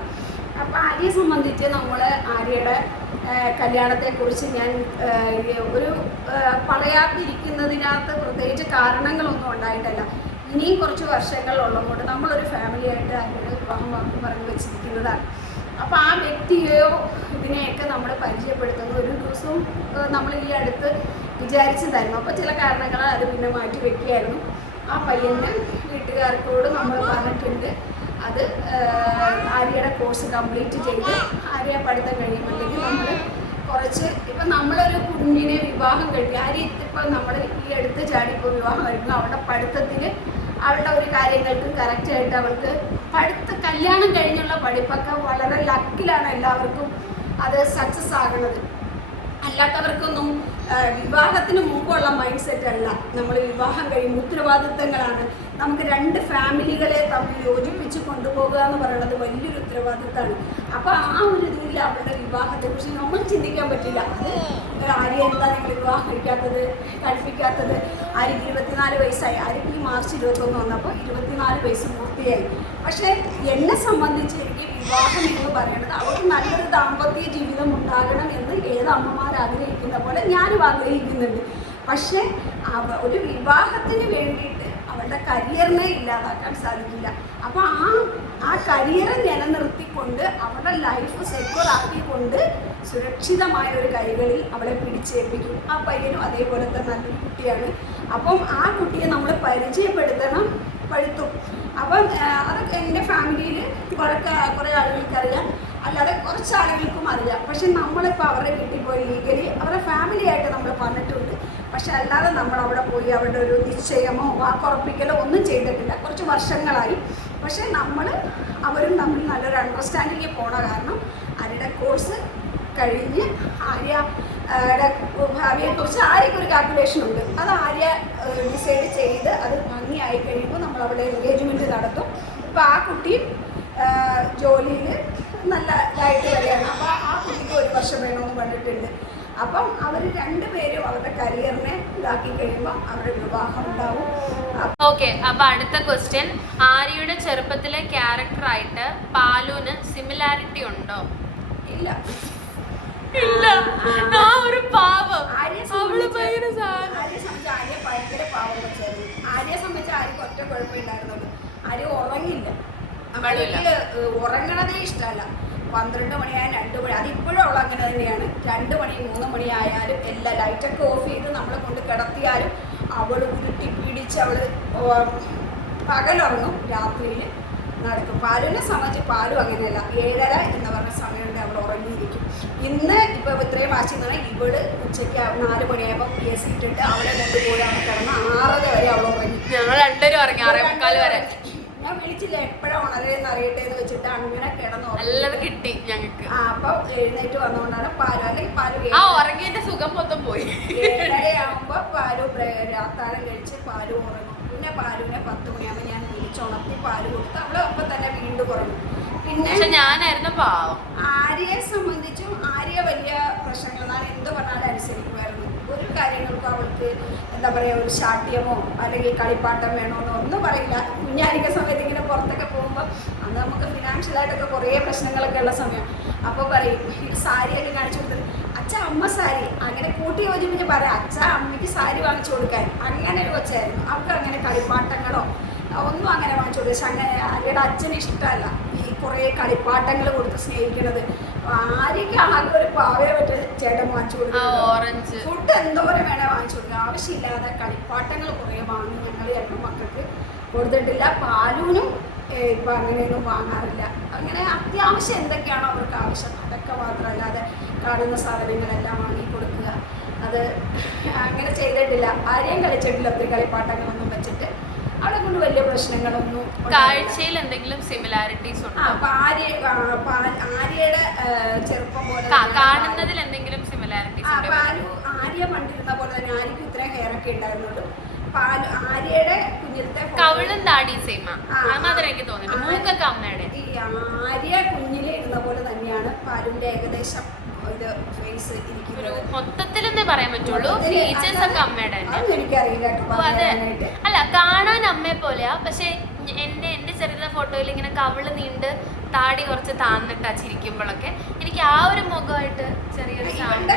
അപ്പം ആര്യയെ സംബന്ധിച്ച് നമ്മൾ ആര്യയുടെ കല്യാണത്തെക്കുറിച്ച് ഞാൻ ഒരു പറയാതിരിക്കുന്നതിനകത്ത് പ്രത്യേകിച്ച് കാരണങ്ങളൊന്നും ഉണ്ടായിട്ടല്ല. ഇനിയും കുറച്ച് വർഷങ്ങളുള്ളതുകൊണ്ട് നമ്മളൊരു ഫാമിലിയായിട്ട് ആര്യയുടെ വിവാഹം പറഞ്ഞു വെച്ചിരിക്കുന്നതാണ്. അപ്പോൾ ആ വ്യക്തിയെയോ ഇതിനെയൊക്കെ നമ്മൾ പരിചയപ്പെടുത്തുന്ന ഒരു ദിവസവും നമ്മൾ ഈ അടുത്ത് വിചാരിച്ചതായിരുന്നു. അപ്പോൾ ചില കാരണങ്ങളാൽ അത് പിന്നെ മാറ്റി വെക്കുകയായിരുന്നു. ആ പയ്യന് വീട്ടുകാർക്കോട് നമ്മൾ പറഞ്ഞിട്ടുണ്ട് അത് ആര്യയുടെ കോഴ്സ് കംപ്ലീറ്റ് ചെയ്ത് ആര്യ പഠിത്തം കഴിയുമ്പോഴത്തേക്ക് നമ്മൾ കുറച്ച് ഇപ്പം നമ്മളൊരു കുഞ്ഞിനെ വിവാഹം കഴിക്കും. ആര്യ ഇപ്പം നമ്മൾ ഈ അടുത്ത് ചാടിപ്പോൾ വിവാഹം കഴിക്കുന്നു. അവളുടെ പഠിത്തത്തിൽ അവളുടെ ഒരു കാര്യങ്ങൾക്കും കറക്റ്റായിട്ട് അവൾക്ക് കല്യാണം കഴിഞ്ഞുള്ള പഠിപ്പൊക്കെ വളരെ ലക്കിലാണ് എല്ലാവർക്കും അത് സക്സസ് ആകുന്നത്. അല്ലാത്തവർക്കൊന്നും വിവാഹത്തിന് മുമ്പുള്ള മൈൻഡ് സെറ്റ് അല്ല. നമ്മൾ വിവാഹം കഴിയുമ്പോൾ ഉത്തരവാദിത്തങ്ങളാണ്. നമുക്ക് 2 ഫാമിലികളെ തമ്മിൽ യോജിപ്പിച്ച് കൊണ്ടുപോകുക എന്ന് പറയുന്നത് വലിയൊരു ഉത്തരവാദിത്തമാണ്. അപ്പോൾ ആ ഒരു ഇതിൽ അവരുടെ വിവാഹത്തെക്കുറിച്ച് നമ്മൾ ചിന്തിക്കാൻ പറ്റില്ല. അത് ആര്യ എന്താ നിങ്ങൾ വിവാഹം കഴിക്കാത്തത്, കഴിപ്പിക്കാത്തത്? ആര്യക്ക് 24 വയസ്സായി. ആര്യക്ക് ഈ മാർച്ച് 21 വന്നപ്പോൾ 24 വയസ്സ് പൂർത്തിയായി. പക്ഷേ എന്നെ സംബന്ധിച്ച് എനിക്ക് വിവാഹം എന്ന് പറയുന്നത് അവർക്ക് നല്ലൊരു ദാമ്പത്യ ജീവിതം ഉണ്ടാകണം എന്ന് ഏത് അമ്മമാർ ആഗ്രഹിക്കുന്ന പോലെ ഞാനും ആഗ്രഹിക്കുന്നുണ്ട്. പക്ഷേ ഒരു വിവാഹത്തിന് വേണ്ടിയിട്ട് അവരുടെ കരിയറിനെ ഇല്ലാതാക്കാൻ സാധിക്കില്ല. അപ്പോൾ ആ കരിയറെ നിലനിർത്തിക്കൊണ്ട് അവരുടെ ലൈഫ് സെക്യൂർ ആക്കിക്കൊണ്ട് സുരക്ഷിതമായ ഒരു കൈകളിൽ അവളെ പിടിച്ചേൽപ്പിക്കും. ആ പയ്യനും അതേപോലത്തെ നല്ലൊരു കുട്ടിയാണ്. അപ്പം ആ കുട്ടിയെ നമ്മൾ പരിചയപ്പെടുത്തണം, പഴുത്തും. അപ്പം അതൊക്കെ എൻ്റെ ഫാമിലിയിൽ കുറേ ആളുകൾക്കറിയാം, അല്ലാതെ കുറച്ച് ആളുകൾക്കും അറിയാം. പക്ഷെ നമ്മളിപ്പോൾ അവരുടെ വീട്ടിൽ പോയി ലീഗലി അവരുടെ ഫാമിലിയായിട്ട് നമ്മൾ പറഞ്ഞിട്ടുണ്ട്. പക്ഷെ അല്ലാതെ നമ്മൾ അവിടെ പോയി അവരുടെ ഒരു നിശ്ചയമോ വാക്കുറപ്പിക്കലോ ഒന്നും ചെയ്തിട്ടില്ല. കുറച്ച് വർഷങ്ങളായി. പക്ഷെ അവരും തമ്മിൽ നല്ലൊരു അണ്ടർസ്റ്റാൻഡിങ്ങിൽ പോണ കാരണം ആര്യയുടെ കോഴ്സ് കഴിഞ്ഞ് ആര്യയുടെ ഭാവിയെക്കുറിച്ച് ആര്യക്കൊരു കാൽക്കുലേഷൻ ഉണ്ട്. അത് ആര്യ ഡിസൈഡ് ചെയ്ത് അത് ഭംഗിയായി കഴിയുമ്പോൾ നമ്മൾ അവിടെ എൻഗേജ്മെൻറ്റ് നടത്തും. ഇപ്പോൾ ആ കുട്ടി ജോലിയിൽ നല്ല ഇതായിട്ട് വരികയാണ്. അപ്പോൾ ആ കുട്ടിക്ക് 1 വർഷം വേണമെന്ന് പറഞ്ഞിട്ടുണ്ട്. അപ്പം അവർ 2 പേരും അവരുടെ കരിയറിനെ ഇതാക്കി കഴിയുമ്പോൾ അവരുടെ വിവാഹം ഉണ്ടാവും. ഓക്കെ, അപ്പൊ അടുത്ത ക്വസ്റ്റ്യൻ, ആര്യയുടെ ചെറുപ്പത്തിലെ ക്യാരക്ടറായിട്ട് പാലുവിന് സിമിലാരിറ്റി ഉണ്ടോ? ഇല്ല. ഒരു പാവം. ആര്യ സംബന്ധിച്ച് ഭയങ്കര പാവം വെച്ചായിരുന്നു. ആര്യെ സംബന്ധിച്ച് ആര്യക്ക് ഒറ്റ കുഴപ്പമില്ലായിരുന്നുള്ളൂ, ആര്യ ഉറങ്ങില്ല. ഉറങ്ങണതേ ഇഷ്ടമല്ല. 12 മണിയായാലും 2 മണി, അതിപ്പോഴും അവൾ അങ്ങനെ തന്നെയാണ്. 2 മണി 3 മണി ആയാലും എല്ലാ ലൈറ്റൊക്കെ ഓഫ് ചെയ്ത് നമ്മളെ കൊണ്ട് കിടത്തിയാലും അവൾ ഉരുട്ടി പിടിച്ച് അവൾ പകലുറങ്ങും, രാത്രിയിൽ നടക്കും. പാലുവിനെ സംബന്ധിച്ച് പാലും അങ്ങനെയല്ല. 7:30 എന്ന് പറഞ്ഞ സമയമുണ്ട് അവൾ ഉറങ്ങിയിരിക്കും. ഇന്ന് ഇപ്പോൾ ഇത്രയും വാശി എന്ന് പറഞ്ഞാൽ ഇവള് ഉച്ചയ്ക്ക് 4 മണിയായപ്പോൾ AC ഇട്ടിട്ട് അവളെ കൊണ്ടുപോയി അവിടെ കിടന്ന് 6:30 വരെ അവൾ ഉറങ്ങി. ഞങ്ങൾ 2 ഉറങ്ങി 6:45 വരെ. ഞാൻ വിളിച്ചില്ല, എപ്പോഴാണ് ഉണരെന്ന് അറിയട്ടെ എന്ന് വെച്ചിട്ട് അങ്ങനെ കിടന്നു. നല്ലത് കിട്ടി ഞങ്ങൾക്ക്. അപ്പൊ എഴുന്നേറ്റ് വന്നുകൊണ്ടാണ് പാലു, അല്ലെങ്കിൽ പാലു ഉറങ്ങിയതിന്റെ സുഖം മൊത്തം പോയി. 7:30 ആകുമ്പോ പാലു അത്താഴം കഴിച്ച് പാലു ഉറങ്ങും. പിന്നെ പാലുവിനെ 10 മണിയാകുമ്പോൾ ഞാൻ പിടിച്ചുണർത്തി പാല് കൊടുത്ത് അവള് അപ്പം തന്നെ വീണ്ടും കുറഞ്ഞു. പിന്നെ പക്ഷെ ഞാനായിരുന്നു പാവം. ആര്യയെ സംബന്ധിച്ചും ആര്യ വലിയ പ്രശ്നങ്ങൾ, ഞാൻ എന്ത് പറഞ്ഞാലും അനുസരിക്കുമായിരുന്നു. ഒരു കാര്യങ്ങൾക്കും അവൾക്ക് എന്താ പറയുക, ഒരു ശാഠ്യമോ അല്ലെങ്കിൽ കളിപ്പാട്ടം വേണമെന്നോ ഒന്നും പറയില്ല. കുഞ്ഞായിരിക്കുന്ന സമയത്ത് ഇങ്ങനെ പുറത്തൊക്കെ പോകുമ്പോൾ അന്ന് നമുക്ക് ഫിനാൻഷ്യലായിട്ടൊക്കെ കുറേ പ്രശ്നങ്ങളൊക്കെ ഉള്ള സമയം. അപ്പോൾ പറയും സാരിയൊക്കെ കാണിച്ചു കൊടുത്തത്, അച്ഛ അമ്മ സാരി, അങ്ങനെ കൂട്ടി യോജിപ്പിച്ച് പറയാം അച്ഛ അമ്മയ്ക്ക് സാരി വാങ്ങിച്ചു കൊടുക്കാൻ. അങ്ങനെ ഒരു കൊച്ചായിരുന്നു. അവർക്ക് അങ്ങനെ കളിപ്പാട്ടങ്ങളോ ഒന്നും അങ്ങനെ വാങ്ങിച്ചു കൊടുക്കുക. പക്ഷെ അങ്ങനെ ആര്യയുടെ അച്ഛന് ഇഷ്ടമല്ല ഈ കുറേ കളിപ്പാട്ടങ്ങൾ കൊടുത്ത് സ്നേഹിക്കുന്നത്. ആര്യക്ക് ആകെ ഒരു പാവയെ പറ്റി ചേട്ടൻ വാങ്ങിച്ചു കൊടുക്കുക. ഫുഡ് എന്തോരം വേണേ വാങ്ങിച്ചു കൊടുക്കുക. ആവശ്യമില്ലാതെ കളിപ്പാട്ടങ്ങൾ കുറേ വാങ്ങി ഞങ്ങൾ രണ്ട് മക്കൾക്ക് കൊടുത്തിട്ടില്ല. പാലൂനും ഇപ്പം അങ്ങനെയൊന്നും വാങ്ങാറില്ല. അങ്ങനെ അത്യാവശ്യം എന്തൊക്കെയാണോ അവർക്ക് ആവശ്യം അതൊക്കെ മാത്രമല്ലാതെ കാണുന്ന സാധനങ്ങളെല്ലാം വാങ്ങി കൊടുക്കുക, അത് അങ്ങനെ ചെയ്തിട്ടില്ല. ആരെയും കളിച്ചിട്ടില്ല ഒത്തിരി കളിപ്പാട്ടങ്ങളൊന്നും വെച്ചിട്ട്. അവിടെ കൊണ്ട് വലിയ പ്രശ്നങ്ങളൊന്നും. കാഴ്ചയിൽ എന്തെങ്കിലും സിമിലാരിറ്റീസ് ഉണ്ടോ? ആര്യയുടെ ചെറുപ്പം പോലെ കാണുന്നതിൽ എന്തെങ്കിലും സിമിലാരിറ്റീസ്? ആര്യ പണ്ടിരുന്ന പോലെ തന്നെ ആര്യക്ക് ഇത്രയും ഹെയർ ഒക്കെ ഉണ്ടായിരുന്നുള്ളൂ. ആര്യയുടെ കുഞ്ഞിലത്തെ കവിളും താടി സെയിമാ, എനിക്ക് തോന്നുന്നു. മൂക്കൊക്കെ അമ്മയുടെ. ഈ ആര്യ കുഞ്ഞിലെ ഇരുന്ന പോലെ തന്നെയാണ് പാലുവിന്റെ ഏകദേശം ഇത് ഫേസ് ഇരിക്കുന്നത്. മൊത്തത്തിലെന്നേ പറയാൻ പറ്റുള്ളൂ. ഫീച്ചേഴ്സ് ഒക്കെ അമ്മയുടെ എനിക്കറിയില്ല. അല്ല, കാണാൻ അമ്മയെ പോലെയാ. പക്ഷെ എന്റെ ചെറിയ ഫോട്ടോയിൽ ഇങ്ങനെ കവിള് നീണ്ട് താടി കുറച്ച് താന്നിട്ടാ ചിരിക്കുമ്പോഴൊക്കെ എനിക്ക് ആ ഒരു മുഖമായിട്ട് ചെറിയൊരു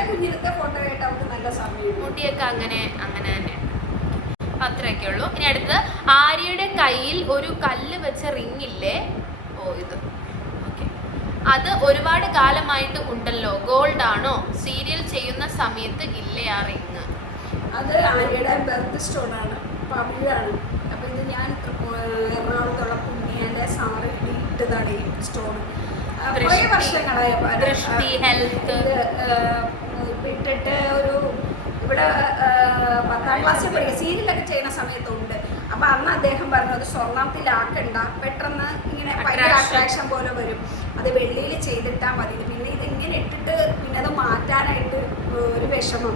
കുഞ്ഞിലത്തെ ഫോട്ടോ ആയിട്ട് അവർക്ക് നല്ല സമയം. മുടിയൊക്കെ അങ്ങനെ തന്നെ. അത്രയൊക്കെ ഉള്ളൂ. ഇനി അടുത്ത് ആര്യയുടെ കയ്യിൽ ഒരു കല്ല് വെച്ച റിങ് ഇല്ലേ? ഇത് ഓക്കെ, അത് ഒരുപാട് കാലമായിട്ട് ഉണ്ടല്ലോ. ഗോൾഡ് ആണോ? സീരിയൽ ചെയ്യുന്ന സമയത്ത് ഇല്ലേ ആ റിങ്? അത് ആര്യയുടെ ബർത്ത് സ്റ്റോണാണ്, പവിഴാണ്. അപ്പൊ ഇത് ഞാൻ എറണാകുളത്തുള്ള പുണ്യന്റെ സാറ് ഇട്ടതാണ് ഈ സ്റ്റോൺ. കുറേ വർഷങ്ങളായ ഇട്ടിട്ട് ഒരു ഇവിടെ 10ാം ക്ലാസ്സിൽ പഠിക്കുക സീരിയലൊക്കെ ചെയ്യുന്ന സമയത്തുണ്ട്. അപ്പൊ അന്ന് അദ്ദേഹം പറഞ്ഞത് സ്വർണ്ണത്തിലാക്കണ്ട, പെട്ടെന്ന് ഇങ്ങനെ ഭയങ്കര അട്രാക്ഷൻ പോലെ വരും, അത് വെള്ളിയിൽ ചെയ്തിട്ടാൽ മതി. പിന്നെ ഇത് ഇങ്ങനെ ഇട്ടിട്ട് പിന്നെ അത് മാറ്റാനായിട്ട് ഒരു വിഷമം.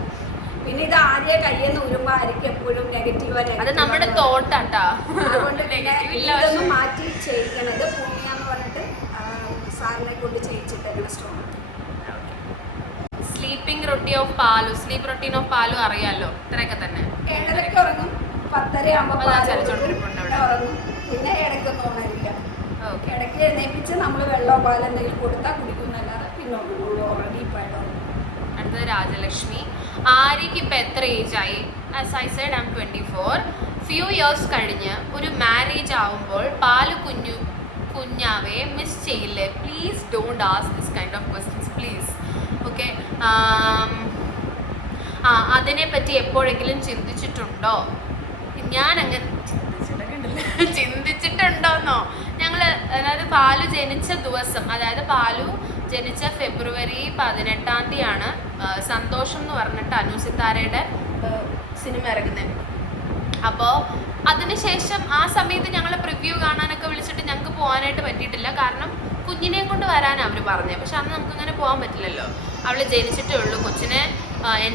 പിന്നെ ഇത് ആര്യ കയ്യെന്ന് ഊരുമ്പോ ആര്യക്ക് എപ്പോഴും നെഗറ്റീവ്. അത് നമ്മുടെ തോട്ടാട്ടാ. അതുകൊണ്ട് ഇതൊന്നും മാറ്റി ചെയ്യിക്കണത് പുണ്യ എന്ന് പറഞ്ഞിട്ട് സാറിനെ കൊണ്ട് ചെയ്യിച്ചിട്ട് സ്റ്റോൺ. സ്ലീപ്പിംഗ് റൊട്ടീൻ ഓഫ് പാലു അറിയാലോ. ഇത്രയൊക്കെ തന്നെ. 7:30 ഉറങ്ങും, 10:30 ആകുമ്പോൾ ഉറങ്ങും. പിന്നെ ഇടയ്ക്കൊന്നും ഉണരില്ല. ഇടയ്ക്ക് എഴുന്നേപ്പിച്ച് നമ്മൾ വെള്ളമോ പാലോ എന്തെങ്കിലും കൊടുത്താൽ കുടിക്കുന്നല്ലാതെ പിന്നെ ഡീപ്പായിട്ട് ഉറങ്ങും. അടുത്തത് രാജലക്ഷ്മി. ആര്യക്ക് ഇപ്പം എത്ര ഏജ് ആയി? As I said I am 24. Few years കഴിഞ്ഞ് ഒരു മാരേജ് ആവുമ്പോൾ പാല് കുഞ്ഞാവെ മിസ് ചെയ്യില്ലേ? Please don't ask this kind of questions please. Okay, അതിനെപ്പറ്റി എപ്പോഴെങ്കിലും ചിന്തിച്ചിട്ടുണ്ടോ? ഞാൻ അങ്ങനെ ചിന്തിച്ചിട്ടുണ്ടോന്നോ? അതായത് പാലു ജനിച്ച ദിവസം, അതായത് പാലു ജനിച്ച ഫെബ്രുവരി 18-ാം തീയതിയാണ് സന്തോഷം എന്ന് പറഞ്ഞിട്ട് അനു സിത്താരയുടെ സിനിമ ഇറങ്ങുന്നത്. അപ്പോൾ അതിനുശേഷം ആ സമയത്ത് ഞങ്ങൾ പ്രിവ്യൂ കാണാനൊക്കെ വിളിച്ചിട്ട് ഞങ്ങൾക്ക് പോകാനായിട്ട് പറ്റിയിട്ടില്ല. കാരണം കുഞ്ഞിനെയും കൊണ്ട് വരാനാണ് അവർ പറഞ്ഞത്. പക്ഷെ അന്ന് നമുക്കങ്ങനെ പോകാൻ പറ്റില്ലല്ലോ. അവൾ ജനിച്ചിട്ടേ ഉള്ളൂ. കൊച്ചിനെ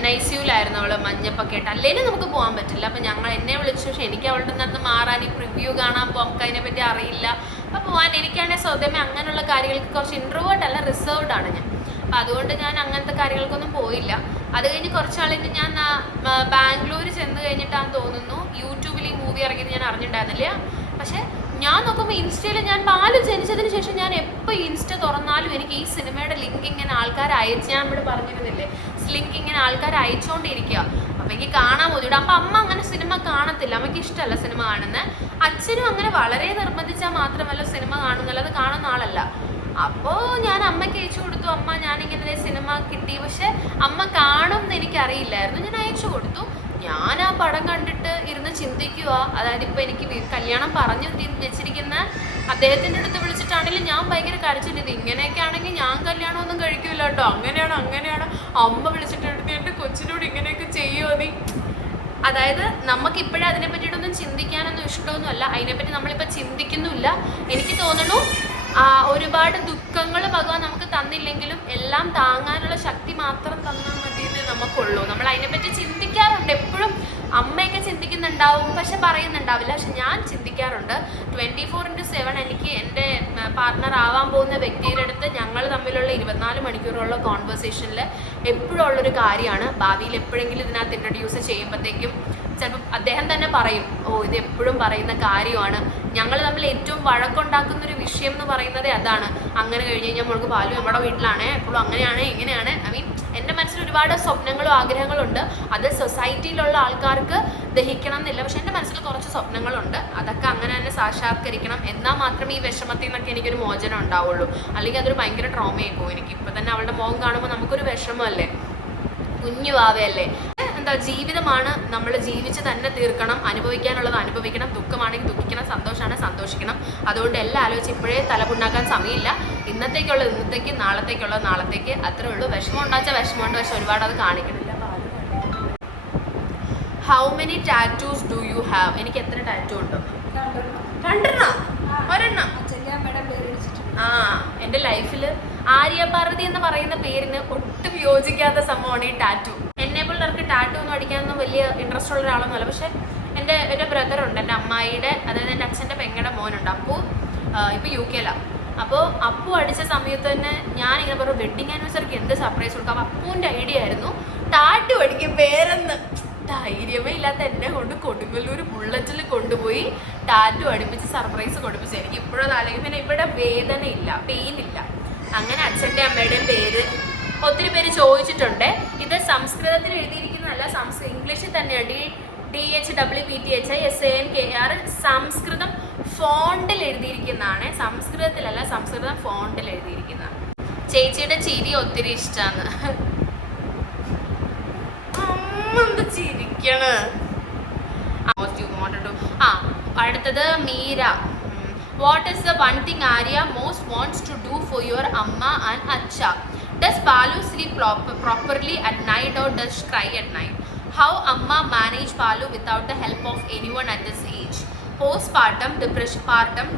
NICUലായിരുന്നു അവൾ, മഞ്ഞപ്പൊക്കെ ആയിട്ട്. അല്ലേലും നമുക്ക് പോകാൻ പറ്റില്ല. അപ്പം എന്നെ വിളിച്ചു. പക്ഷെ എനിക്ക് അവളുടെ നിന്ന് മാറാൻ ഈ പ്രിവ്യൂ കാണാൻ പോകാം, നമുക്ക് അതിനെപ്പറ്റി അറിയില്ല. അപ്പോൾ പോകാൻ എനിക്കാണെങ്കിൽ സ്വതമേ അങ്ങനെയുള്ള കാര്യങ്ങൾക്ക് കുറച്ച് ഇൻട്രോവേർട്ട് അല്ല, റിസർവ്ഡ് ആണ് ഞാൻ. അപ്പം അതുകൊണ്ട് ഞാൻ അങ്ങനത്തെ കാര്യങ്ങൾക്കൊന്നും പോയില്ല. അത് കഴിഞ്ഞ് കുറച്ച് നാളിന് ഞാൻ ബാംഗ്ലൂർ ചെന്ന് കഴിഞ്ഞിട്ടാന്ന് തോന്നുന്നു യൂട്യൂബിൽ ഈ മൂവി ഇറങ്ങിയത് ഞാൻ അറിഞ്ഞിട്ടുണ്ടായിരുന്നില്ല. പക്ഷെ ഞാൻ നോക്കുമ്പോൾ ഇൻസ്റ്റയിൽ ഞാൻ പാല് ജനിച്ചതിന് ശേഷം ഞാൻ എപ്പോൾ ഇൻസ്റ്റ തുറന്നാലും എനിക്ക് ഈ സിനിമയുടെ ലിങ്ക് ഇങ്ങനെ ആൾക്കാർ ഞാൻ ഇവിടെ പറഞ്ഞിരുന്നില്ലേ, ലിങ്ക് ഇങ്ങനെ ആൾക്കാർ അയച്ചുകൊണ്ടിരിക്കുക. അപ്പം എനിക്ക് കാണാൻ ബുദ്ധിമുട്ട്. അപ്പം അമ്മ അങ്ങനെ സിനിമ കാണത്തില്ല, അമ്മയ്ക്ക് ഇഷ്ടമല്ല സിനിമ കാണുന്നത്. അച്ഛനും അങ്ങനെ വളരെ നിർബന്ധിച്ചാൽ മാത്രമല്ല സിനിമ കാണുന്നില്ല, അത് കാണുന്ന ആളല്ല. അപ്പോൾ ഞാൻ അമ്മയ്ക്ക് അയച്ചു കൊടുത്തു, അമ്മ ഞാനിങ്ങനെ സിനിമ കിട്ടി. പക്ഷെ അമ്മ കാണും എന്ന് എനിക്കറിയില്ലായിരുന്നു. ഞാൻ അയച്ചു കൊടുത്തു. ഞാൻ ആ പടം കണ്ടിട്ട് ഇരുന്ന് ചിന്തിക്കുക. അതായത് ഇപ്പോൾ എനിക്ക് കല്യാണം പറഞ്ഞു വെച്ചിരിക്കുന്ന അദ്ദേഹത്തിൻ്റെ അടുത്ത് വിളിച്ചിട്ടാണെങ്കിലും ഞാൻ ഭയങ്കര കരച്ചിട്ട്, ഇങ്ങനെയൊക്കെ ആണെങ്കിൽ ഞാൻ കല്യാണമൊന്നും കഴിക്കില്ല കേട്ടോ, അങ്ങനെയാണ് അമ്മ വിളിച്ചിട്ട് എടുത്ത് എൻ്റെ കൊച്ചിനോട് ഇങ്ങനെയൊക്കെ ചെയ്യുമോ നീ? അതായത് നമുക്കിപ്പോഴും അതിനെ പറ്റിയിട്ടൊന്നും ചിന്തിക്കാനൊന്നും ഇഷ്ടമൊന്നുമല്ല. അതിനെപ്പറ്റി നമ്മളിപ്പോൾ ചിന്തിക്കുന്നുമില്ല. എനിക്ക് തോന്നുന്നു ഒരുപാട് ദുഃഖങ്ങൾ ഭഗവാൻ നമുക്ക് തന്നില്ലെങ്കിലും എല്ലാം താങ്ങാനുള്ള ശക്തി മാത്രം തന്നാൽ മതി എന്ന് നമുക്കുള്ളൂ. നമ്മൾ അതിനെപ്പറ്റി ചിന്തിക്കാറുണ്ട് എപ്പോഴും. അമ്മയൊക്കെ ചിന്തിക്കുന്നുണ്ടാവും, പക്ഷെ പറയുന്നുണ്ടാവില്ല. പക്ഷെ ഞാൻ ചിന്തിക്കാറുണ്ട്. 24/7 എനിക്ക് എൻ്റെ പാർട്ട്ണർ ആവാൻ പോകുന്ന വ്യക്തിയുടെ അടുത്ത് ഞങ്ങൾ തമ്മിലുള്ള 24 മണിക്കൂറുള്ള കോൺവെർസേഷനിൽ എപ്പോഴും ഉള്ളൊരു കാര്യമാണ്. ഭാവിയിൽ എപ്പോഴെങ്കിലും ഇതിനകത്ത് ഇൻട്രൊഡ്യൂസ് ചെയ്യുമ്പോഴത്തേക്കും ചിലപ്പോൾ അദ്ദേഹം തന്നെ പറയും, ഇത് എപ്പോഴും പറയുന്ന കാര്യമാണ്, ഞങ്ങൾ തമ്മിൽ ഏറ്റവും വഴക്കുണ്ടാക്കുന്ന ഒരു വിഷയം എന്ന് പറയുന്നത് അതാണ്. അങ്ങനെ കഴിഞ്ഞ് കഴിഞ്ഞാൽ നമ്മൾക്ക് പാലു നമ്മുടെ വീട്ടിലാണ്, എപ്പോഴും അങ്ങനെയാണ് ഇങ്ങനെയാണ്. ഐ മീൻ എൻ്റെ മനസ്സിൽ ഒരുപാട് സ്വപ്നങ്ങളും ആഗ്രഹങ്ങളുണ്ട്. അത് സൊസൈറ്റിയിലുള്ള ആൾക്കാർക്ക് ദഹിക്കണം എന്നില്ല, പക്ഷെ എൻ്റെ മനസ്സിൽ കുറച്ച് സ്വപ്നങ്ങളുണ്ട്. അതൊക്കെ അങ്ങനെ തന്നെ സാക്ഷാത്കരിക്കണം. എന്നാൽ മാത്രമേ ഈ വിഷമത്തിൽ നിന്നൊക്കെ എനിക്കൊരു മോചനം ഉണ്ടാവുള്ളൂ. അല്ലെങ്കിൽ അതൊരു ഭയങ്കര ട്രോമയായി പോകും എനിക്ക്. ഇപ്പം തന്നെ അവളുടെ മുഖം കാണുമ്പോൾ നമുക്കൊരു വിഷമമല്ലേ, കുഞ്ഞു വാവയല്ലേ. എന്താ, ജീവിതമാണ്, നമ്മൾ ജീവിച്ച് തന്നെ തീർക്കണം. അനുഭവിക്കാനുള്ളത് അനുഭവിക്കണം, ദുഃഖമാണെങ്കിൽ ദുഃഖിക്കണം, സന്തോഷമാണ് സന്തോഷിക്കണം. അതുകൊണ്ട് എല്ലാം ആലോചിച്ച് ഇപ്പോഴേ തലപുണ്ടാക്കാൻ സമയമില്ല. ഇന്നത്തേക്കുള്ളത് ഇന്നത്തേക്ക്, നാളത്തേക്കുള്ളത് നാളത്തേക്ക്, അത്രേ ഉള്ളൂ. വിഷമം ഉണ്ടാച്ചാൽ വിഷമമുണ്ട്, പക്ഷെ ഒരുപാട് അത് കാണിക്കണില്ല. How many tattoos do you have? എനിക്ക് എത്ര ടാറ്റൂ ഉണ്ട്? 2 ഒരെണ്ണം. എൻ്റെ ലൈഫിൽ ആര്യ പാർവതി എന്ന് പറയുന്ന പേരിന് ഒട്ടും യോജിക്കാത്ത സംഭവമാണ് ഈ ടാറ്റു. എന്നെ പിള്ളേർക്ക് ടാറ്റു ഒന്നും അടിക്കാനൊന്നും വലിയ ഇൻട്രസ്റ്റ് ഉള്ള ഒരാളൊന്നുമല്ല. പക്ഷെ എൻ്റെ ബ്രദറുണ്ട്, എൻ്റെ അമ്മായിയുടെ, അതായത് എൻ്റെ അച്ഛൻ്റെ പെങ്ങളുടെ മോനുണ്ട്. അപ്പു ഇപ്പോൾ UK-ലാണ്. അപ്പോൾ അപ്പു അടിച്ച സമയത്ത് തന്നെ ഞാനിങ്ങനെ പറഞ്ഞു വെഡിങ് ആനിവേഴ്സറിക്ക് എന്ത് സർപ്രൈസ് കൊടുക്കാം. അപ്പോൾ അപ്പുവിൻ്റെ ഐഡിയ ആയിരുന്നു ടാറ്റു അടിക്കും. പേരെന്ന് ധൈര്യമേ ഇല്ലാത്ത എന്നെ കൊണ്ട് കൊടുങ്ങല്ലൂർ ബുള്ളറ്റിൽ കൊണ്ടുപോയി ടാറ്റു അടുപ്പിച്ച് സർപ്രൈസ് കൊടുപ്പിച്ചു. എനിക്ക് ഇപ്പോഴും അല്ലെങ്കിൽ പിന്നെ ഇവിടെ വേദനയില്ല, പെയിനില്ല. അങ്ങനെ അച്ഛൻ്റെ അമ്മയുടെയും പേര് ഒത്തിരി പേര് ചോദിച്ചിട്ടുണ്ട്. ഇത് സംസ്കൃതത്തിൽ എഴുതിയിരിക്കുന്നതല്ല, ഇംഗ്ലീഷിൽ തന്നെയാണ്. DHWPTHISANKR സംസ്കൃതം ഫോണ്ടിൽ എഴുതിയിരിക്കുന്നതാണ്. സംസ്കൃതത്തിലല്ല, സംസ്കൃതം ഫോണ്ടിൽ എഴുതിയിരിക്കുന്നതാണ്. ചേച്ചിയുടെ ചിരി ഒത്തിരി ഇഷ്ടമാണ്. എന്ത് ചിരിക്കണ്. അടുത്തത് Meera. What is the one thing Arya most wants to do for your അമ്മ ആൻഡ് അച്ഛ? Does Palu sleep properly at night or does she cry at night? How Amma manage Palu without the help of anyone at this age? Postpartum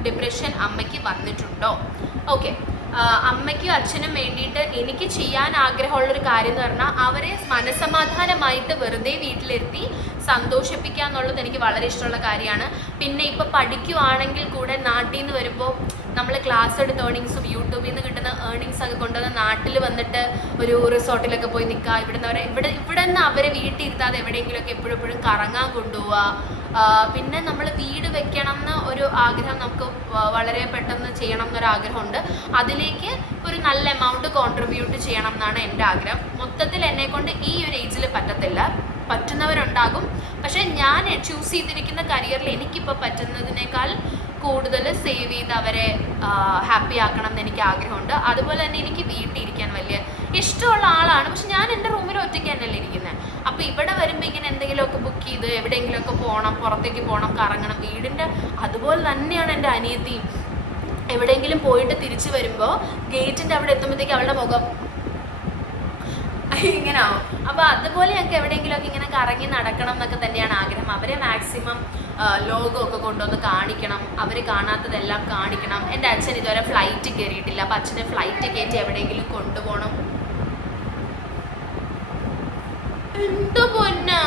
depression അമ്മയ്ക്ക് വന്നിട്ടുണ്ടോ? ഓക്കെ, അമ്മയ്ക്കും അച്ഛനും വേണ്ടിയിട്ട് എനിക്ക് ചെയ്യാൻ ആഗ്രഹമുള്ളൊരു കാര്യം എന്ന് പറഞ്ഞാൽ അവരെ മനസ്സമാധാനമായിട്ട് വെറുതെ വീട്ടിലിരുത്തി സന്തോഷിപ്പിക്കുക എന്നുള്ളത് എനിക്ക് വളരെ ഇഷ്ടമുള്ള കാര്യമാണ്. പിന്നെ ഇപ്പോൾ പഠിക്കുവാണെങ്കിൽ കൂടെ നാട്ടിൽ നിന്ന് വരുമ്പോൾ നമ്മൾ ക്ലാസ് എടുത്ത ഏർണിങ്സും യൂട്യൂബിൽ നിന്ന് കിട്ടുന്ന ഏർണിങ്സ് ഒക്കെ കൊണ്ടുവന്ന് നാട്ടിൽ വന്നിട്ട് ഒരു റിസോർട്ടിലൊക്കെ പോയി നിൽക്കുക. ഇവിടെ നിന്ന് അവരെ വീട്ടിൽ ഇരുത്താതെ എവിടെയെങ്കിലുമൊക്കെ എപ്പോഴും കറങ്ങാൻ കൊണ്ടുപോവുക. പിന്നെ നമ്മൾ വീട് വെക്കണം എന്ന് ഒരു ആഗ്രഹം നമുക്ക് വളരെ പെട്ടെന്ന് ചെയ്യണം എന്നൊരാഗ്രഹമുണ്ട്. അതിലേക്ക് ഒരു നല്ല എമൗണ്ട് കോൺട്രിബ്യൂട്ട് ചെയ്യണം എന്നാണ് എൻ്റെ ആഗ്രഹം. മൊത്തത്തിൽ എന്നെക്കൊണ്ട് ഈ ഒരു ഏജിൽ പറ്റത്തില്ല, പറ്റുന്നവരുണ്ടാകും. പക്ഷേ ഞാൻ ചൂസ് ചെയ്തിരിക്കുന്ന കരിയറിൽ എനിക്കിപ്പോൾ പറ്റുന്നതിനേക്കാൾ കൂടുതൽ സേവ് ചെയ്ത് അവരെ ഹാപ്പി ആക്കണം എന്ന് എനിക്ക് ആഗ്രഹമുണ്ട്. അതുപോലെ തന്നെ എനിക്ക് വീട്ടിൽ ഇരിക്കാൻ വലിയ ഇഷ്ടമുള്ള ആളാണ്. പക്ഷെ ഞാൻ എൻ്റെ റൂമിൽ ഒറ്റയ്ക്ക് തന്നെയല്ലേ ഇരിക്കുന്നത്. അപ്പോൾ ഇവിടെ വരുമ്പോൾ ഇങ്ങനെ എന്തെങ്കിലുമൊക്കെ ബുക്ക് ചെയ്ത് എവിടെയെങ്കിലുമൊക്കെ പോകണം, പുറത്തേക്ക് പോകണം, കറങ്ങണം. വീടിൻ്റെ അതുപോലെ തന്നെയാണ് എൻ്റെ അനിയത്തിയും. എവിടെയെങ്കിലും പോയിട്ട് തിരിച്ചു വരുമ്പോൾ ഗേറ്റിൻ്റെ അവിടെ എത്തുമ്പോഴത്തേക്ക് അവളുടെ മുഖം ഇങ്ങനെ ആവും. അപ്പോൾ അതുപോലെ ഞങ്ങൾക്ക് എവിടെയെങ്കിലുമൊക്കെ ഇങ്ങനെ കറങ്ങി നടക്കണം എന്നൊക്കെ തന്നെയാണ് ആഗ്രഹം. അവരെ മാക്സിമം ലോകമൊക്കെ കൊണ്ടുവന്ന് കാണിക്കണം, അവർ കാണാത്തതെല്ലാം കാണിക്കണം. എൻ്റെ അച്ഛൻ ഇതുവരെ ഫ്ലൈറ്റ് കയറിയിട്ടില്ല, അപ്പോൾ അച്ഛനെ ഫ്ലൈറ്റ് കയറ്റി എവിടെയെങ്കിലും കൊണ്ടുപോകണം. എന്ത് പൊന്നാ.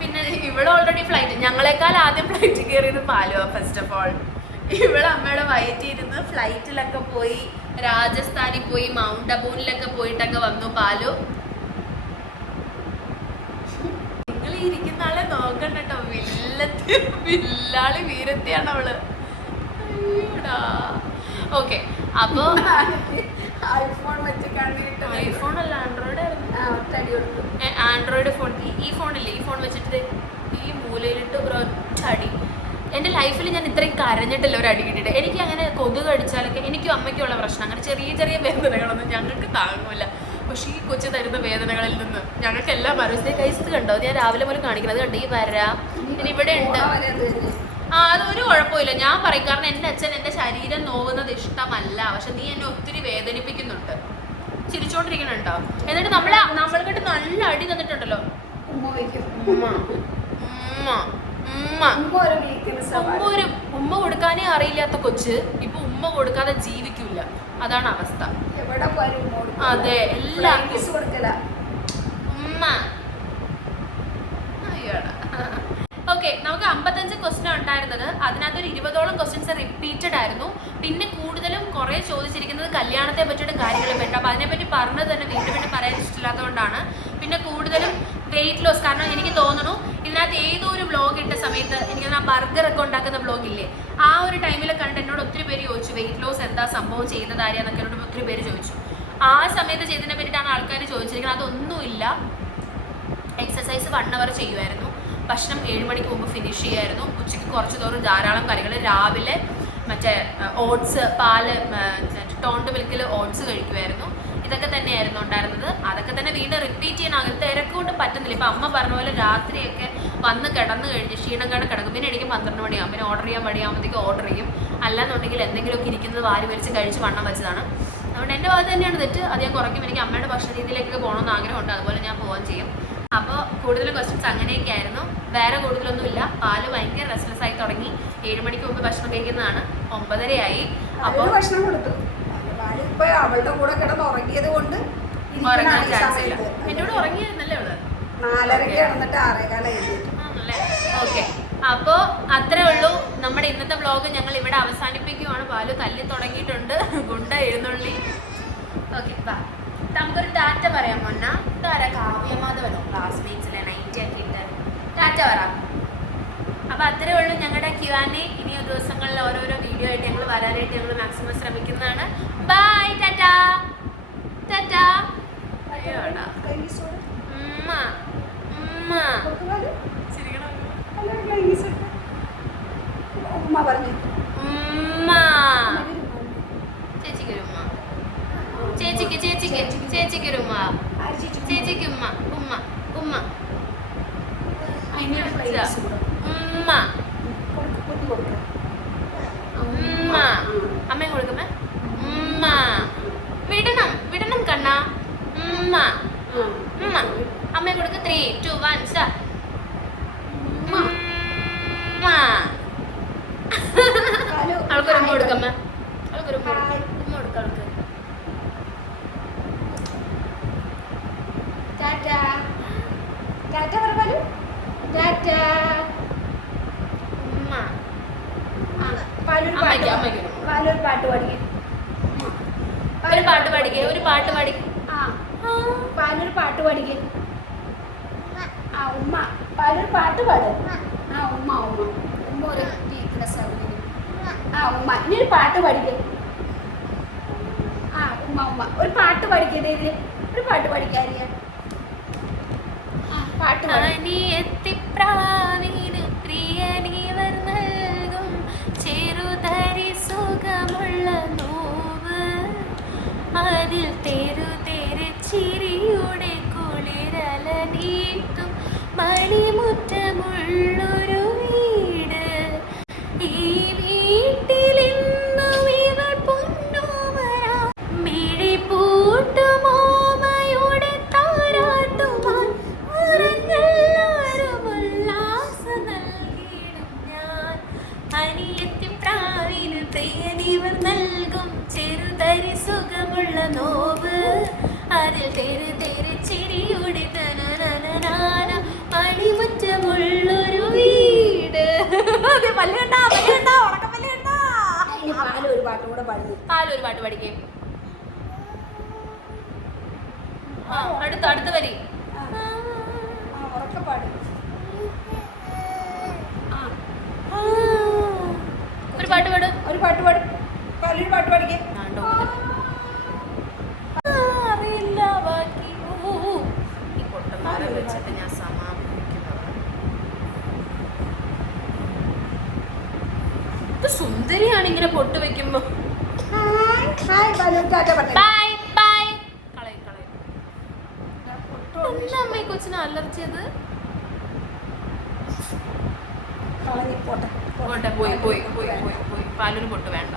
പിന്നെ ഇവിടെ ഓൾറെഡി ഫ്ലൈറ്റ്, ഞങ്ങളെക്കാൾ ആദ്യം ഫ്ലൈറ്റ് കയറിയത് പാലുവാ. ഫസ്റ്റ് ഓഫ് ഓൾ ഇവിടെ അമ്മയുടെ വയറ്റിയിരുന്ന് ഫ്ലൈറ്റിലൊക്കെ പോയി, രാജസ്ഥാനിൽ പോയി, മൗണ്ട് അബൂനിലൊക്കെ പോയിട്ടൊക്കെ വന്നു പാലു. നിങ്ങൾ ഇരിക്കുന്ന ആളെ നോക്കണ്ട കേട്ടോ, വില്ലാളി വീരത്തിയാണ് അവള്. ഓക്കെ, അപ്പോ ഐഫോൺ അല്ല ആൻഡ്രോയിഡ് ആയിരുന്നു. Android phone. ഈ ഫോണില്ലേ, ഈ ഫോൺ വെച്ചിട്ട് ഈ മൂലയിലിട്ട് ഒരൊറ്റ അടി. എൻ്റെ ലൈഫിൽ ഞാൻ ഇത്രയും കരഞ്ഞിട്ടില്ല ഒരു അടി കിട്ടിയിട്ട്. എനിക്ക് അങ്ങനെ കൊതുക് അടിച്ചാലൊക്കെ എനിക്കും അമ്മയ്ക്കുള്ള പ്രശ്നം. അങ്ങനെ ചെറിയ ചെറിയ വേദനകളൊന്നും ഞങ്ങൾക്ക് താങ്ങില്ല. പക്ഷേ ഈ കൊച്ചു തരുന്ന വേദനകളിൽ നിന്ന് ഞങ്ങൾക്ക് എല്ലാം മനസ്സിലെ കൈസ് കണ്ടോ, ഞാൻ രാവിലെ പോലും കാണിക്കുന്നത് കണ്ടോ, ഈ പിന്നെ ഇവിടെ ഉണ്ട്. അതൊരു കുഴപ്പമില്ല, ഞാൻ പറയും. കാരണം എൻ്റെ അച്ഛൻ എൻ്റെ ശരീരം നോവുന്നത് ഇഷ്ടമല്ല, പക്ഷെ നീ എന്നെ ഒത്തിരി വേദനിപ്പിക്കുന്നുണ്ട്. ചിരിച്ചോണ്ടിരിക്കുന്നുണ്ടോ? എന്നിട്ട് നമ്മൾക്കിട്ട് നല്ല അടി തന്നിട്ടുണ്ടല്ലോ. ഉമ്മ കൊടുക്കാനേ അറിയില്ലാത്ത കൊച്ച് ഇപ്പൊ ഉമ്മ കൊടുക്കാതെ ജീവിക്കില്ല. അതാണ് അവസ്ഥ. അതെ, എല്ലാവർക്കും ഉമ്മ. ഉണ്ടായിരുന്നത്. അതിനകത്തൊരു 20ഓളം ക്വസ്റ്റ്യൻസ് റിപ്പീറ്റഡ് ആയിരുന്നു. പിന്നെ കൂടുതലും കുറേ ചോദിച്ചിരിക്കുന്നത് കല്യാണത്തെ പറ്റിയിട്ട് കാര്യങ്ങളെ പറ്റി. അപ്പോൾ അതിനെപ്പറ്റി പറഞ്ഞത് തന്നെ വീണ്ടും വീണ്ടും പറയാൻ ഇഷ്ടമില്ലാത്തതുകൊണ്ടാണ്. പിന്നെ കൂടുതലും വെയിറ്റ് ലോസ്. കാരണം എനിക്ക് തോന്നുന്നു ഇതിനകത്ത് ഏതോ ഒരു വ്ളോഗ് ഇട്ട സമയത്ത് എനിക്ക് ആ ബർഗറൊക്കെ ഉണ്ടാക്കുന്ന വ്ളോഗില്ലേ, ആ ഒരു ടൈമിൽ കണ്ട് എന്നോട് ഒത്തിരി പേര് ചോദിച്ചു വെയിറ്റ് ലോസ് എന്താ സംഭവം, ചെയ്യുന്നത് ആരെയാന്നൊക്കെ എന്നോട് ഒത്തിരി പേര് ചോദിച്ചു. ആ സമയത്ത് ചെയ്തതിനെ പറ്റിയിട്ടാണ് ആൾക്കാർ ചോദിച്ചിരിക്കുന്നത്. അതൊന്നുമില്ല. എക്സസൈസ് 1 അവർ ചെയ്യുമായിരുന്നു. ഭക്ഷണം 7 മണിക്ക് മുമ്പ് ഫിനിഷ് ചെയ്യുമായിരുന്നു. ഉച്ചയ്ക്ക് കുറച്ച് തോറും ധാരാളം കറികൾ. രാവിലെ മറ്റേ ഓട്സ്, പാല്, ടോണ്ട് മിൽക്കിൽ ഓട്സ് കഴിക്കുമായിരുന്നു. ഇതൊക്കെ തന്നെയായിരുന്നു ഉണ്ടായിരുന്നത്. അതൊക്കെ തന്നെ വീണ്ടും റിപ്പീറ്റ് ചെയ്യാൻ അകത്ത് തിരക്കൊണ്ട് പറ്റുന്നില്ല. ഇപ്പം അമ്മ പറഞ്ഞ പോലെ രാത്രിയൊക്കെ വന്ന് കിടന്നു കഴിഞ്ഞ് ക്ഷീണം കാണാൻ കിടക്കും. പിന്നെ എനിക്ക് 12 മണിയാകും. പിന്നെ ഓർഡർ ചെയ്യാൻ മടിയാകുമ്പോഴത്തേക്ക് ഓർഡർ ചെയ്യും. അല്ലാന്നുണ്ടെങ്കിൽ എന്തെങ്കിലുമൊക്കെ ഇരിക്കുന്നത് വാരി വലിച്ച് കഴിച്ച് വണ്ണം വെച്ചതാണ്. അതുകൊണ്ട് എൻ്റെ ഭാഗത്ത് തന്നെയാണ് തെറ്റ്. അത് ഞാൻ കുറയ്ക്കും. എനിക്ക് അമ്മയുടെ ഭക്ഷണ രീതിയിലേക്കൊക്കെ പോകണമെന്ന് ആഗ്രഹമുണ്ട്. അതുപോലെ ഞാൻ പോകാൻ ചെയ്യും. അപ്പോൾ കൂടുതലും ക്വസ്റ്റ്യൻസ് അങ്ങനെയൊക്കെ ആയിരുന്നു. വേറെ കൂടുതലൊന്നുമില്ല. പാല് ഭയങ്കര റെസ്റ്റ്ലെസ് ആയി തുടങ്ങി. 7 മണിക്ക് മുമ്പ് ഭക്ഷണം കഴിക്കുന്നതാണ്. 9:30 അപ്പോൾ ഭക്ഷണം കൊടുത്തു. ഇപ്പൊ അവളുടെ കൂടെ കിടന്ന് ഉറങ്ങിയത് കൊണ്ട് ഉറങ്ങാൻ ചാൻസ് ഇല്ല. എന്നോട് ഉറങ്ങിയായിരുന്നല്ലേ അവള്? 4:30 കിടന്നിട്ട് 6:15 ആണല്ലേ? ഓക്കെ. അപ്പോൾ അത്രേ ഉള്ളൂ. നമ്മുടെ ഇന്നത്തെ വ്ളോഗ് ഞങ്ങൾ ഇവിടെ അവസാനിപ്പിക്കുവാണ്. പാല് തല്ലി തുടങ്ങിയിട്ടുണ്ട്. ഗുണ്ട എഴുന്നള്ളി. ഓക്കെ, ബാ. നമുക്കൊരു ടാറ്റ പറയാം. മുന്ന ഇതാരാ? കാവ്യമാധവനോ? ക്ലാസ്മേറ്റ്സിലെ 90 ഒക്കെ ഇട്ട് ടാറ്റ പറയാം. അപ്പോൾ അത്രേ ഉള്ളൂ ഞങ്ങളുടെ Q&A. ഇനി ദിവസങ്ങളിൽ ഓരോരോ വീഡിയോ ആയിട്ട് ഞങ്ങൾ വരാനായിട്ട് ഞങ്ങൾ മാക്സിമം ശ്രമിക്കുന്നതാണ്. ബൈ, ടാറ്റ ടാറ്റ. ഉമ്മ ഉമ്മ ഉമ്മ പറഞ്ഞു ഉമ്മ. ചേച്ചിക്കൊരു ഉമ്മ. ചേച്ചിക്കൊരു ഉമ്മ. ചേച്ചിക്ക് ഉമ്മ. ഉമ്മ ഉമ്മ ഉമ്മ ഉമ്മ. അമ്മയും കൊടുക്കുമ്പോ ഉമ്മ. വിടണം കണ്ണാ. ഉമ്മ ഉമ്മ. അമ്മയും കൊടുക്ക. 3, 2, 1 സ്റ്റാർട്ട്. ഉമ്മ. അവൾക്കൊരു ഉമ്മ കൊടുക്കമ്മ. അവൾക്കൊരു ഉമ്മ കൊടുക്ക. അവൾക്ക് ടാറ്റ ടാറ്റ പറഞ്ഞു. ടാറ്റ. ഉമ്മ. പാലൊരു പാട്ട് പാടിക്കേ. ഒരു പാട്ട് പാടിക്കേ. ഒരു പാട്ട് പാടിക്കേ. പാലൊരു പാട്ട് പാടിക്കേ. ഉമ്മ പാലൊരു പാട്ട് പാടും. ഉമ്മ ഉമ്മ ഉമ്മ ഒരു വീക്ക്നെസ്. ഉമ്മ ഇനി ഒരു പാട്ട് പാടിക്കേ. ഉമ്മ ഉമ്മ ഒരു പാട്ട് പാടിക്കേ. ഒരു പാട്ട് പാടിക്കാറിയ പാട്ട് അനിയത്തിപ്രാവിന് പ്രിയനീവർ നൽകും ചെറുതരി സുഖമുള്ള നോവ്. അതിൽ ചിരിയുടെ കുളിരല നീട്ടും മണിമുറ്റമുള്ളൊരു വീട്. ഈ വീട്ടിലെന്നും ഇവൾ പൊന്നോമരാ. മിഴി പൂട്ടുമോമയുടെ താരാട്ടുമാൻ ഉറങ്ങെല്ലാരും ഉല്ലാസം നൽകിയിടും ഞാൻ. അനിയത്തിപ്രാവിന് പ്രിയനിവർ നൽകും ചെറുതരി സുഖമുള്ള നോവ്. അതിൽ ചിരിയുടെ തനനനനാന മണിമുറ്റമുള്ളൊരു വീട്. പാലൊരു പാട്ടും കൂടെ പാടി. പാലൊരു പാട്ട് പഠിക്കേ. അടുത്ത വരി ഉറക്കെ പാടി. ഒരു പാട്ട് പാട്. ഒരു പാട്ട് പാടും. പാലൊരു പാട്ട് പാടിക്കേ. അറിയില്ല ബാക്കി. ഈ പൊട്ടന്മാരെ വെച്ചിട്ട് ഞാൻ സമാപിക്കുന്നത്. സുന്ദരിയാണ് ഇങ്ങനെ പൊട്ട് വെക്കുമ്പോ. Bye bye. എന്താ അമ്മ ഈ കൊച്ചിന് അലർജിയത്? പോയി. പാലൊരു പൊട്ട് വേണ്ട.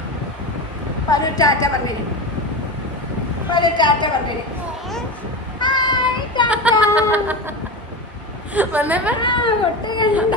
പാലൊരു ടാറ്റ പറഞ്ഞേന്. പാലൊരു ടാറ്റ പറഞ്ഞേന്. വന്നേ പൊട്ട് കണ്ട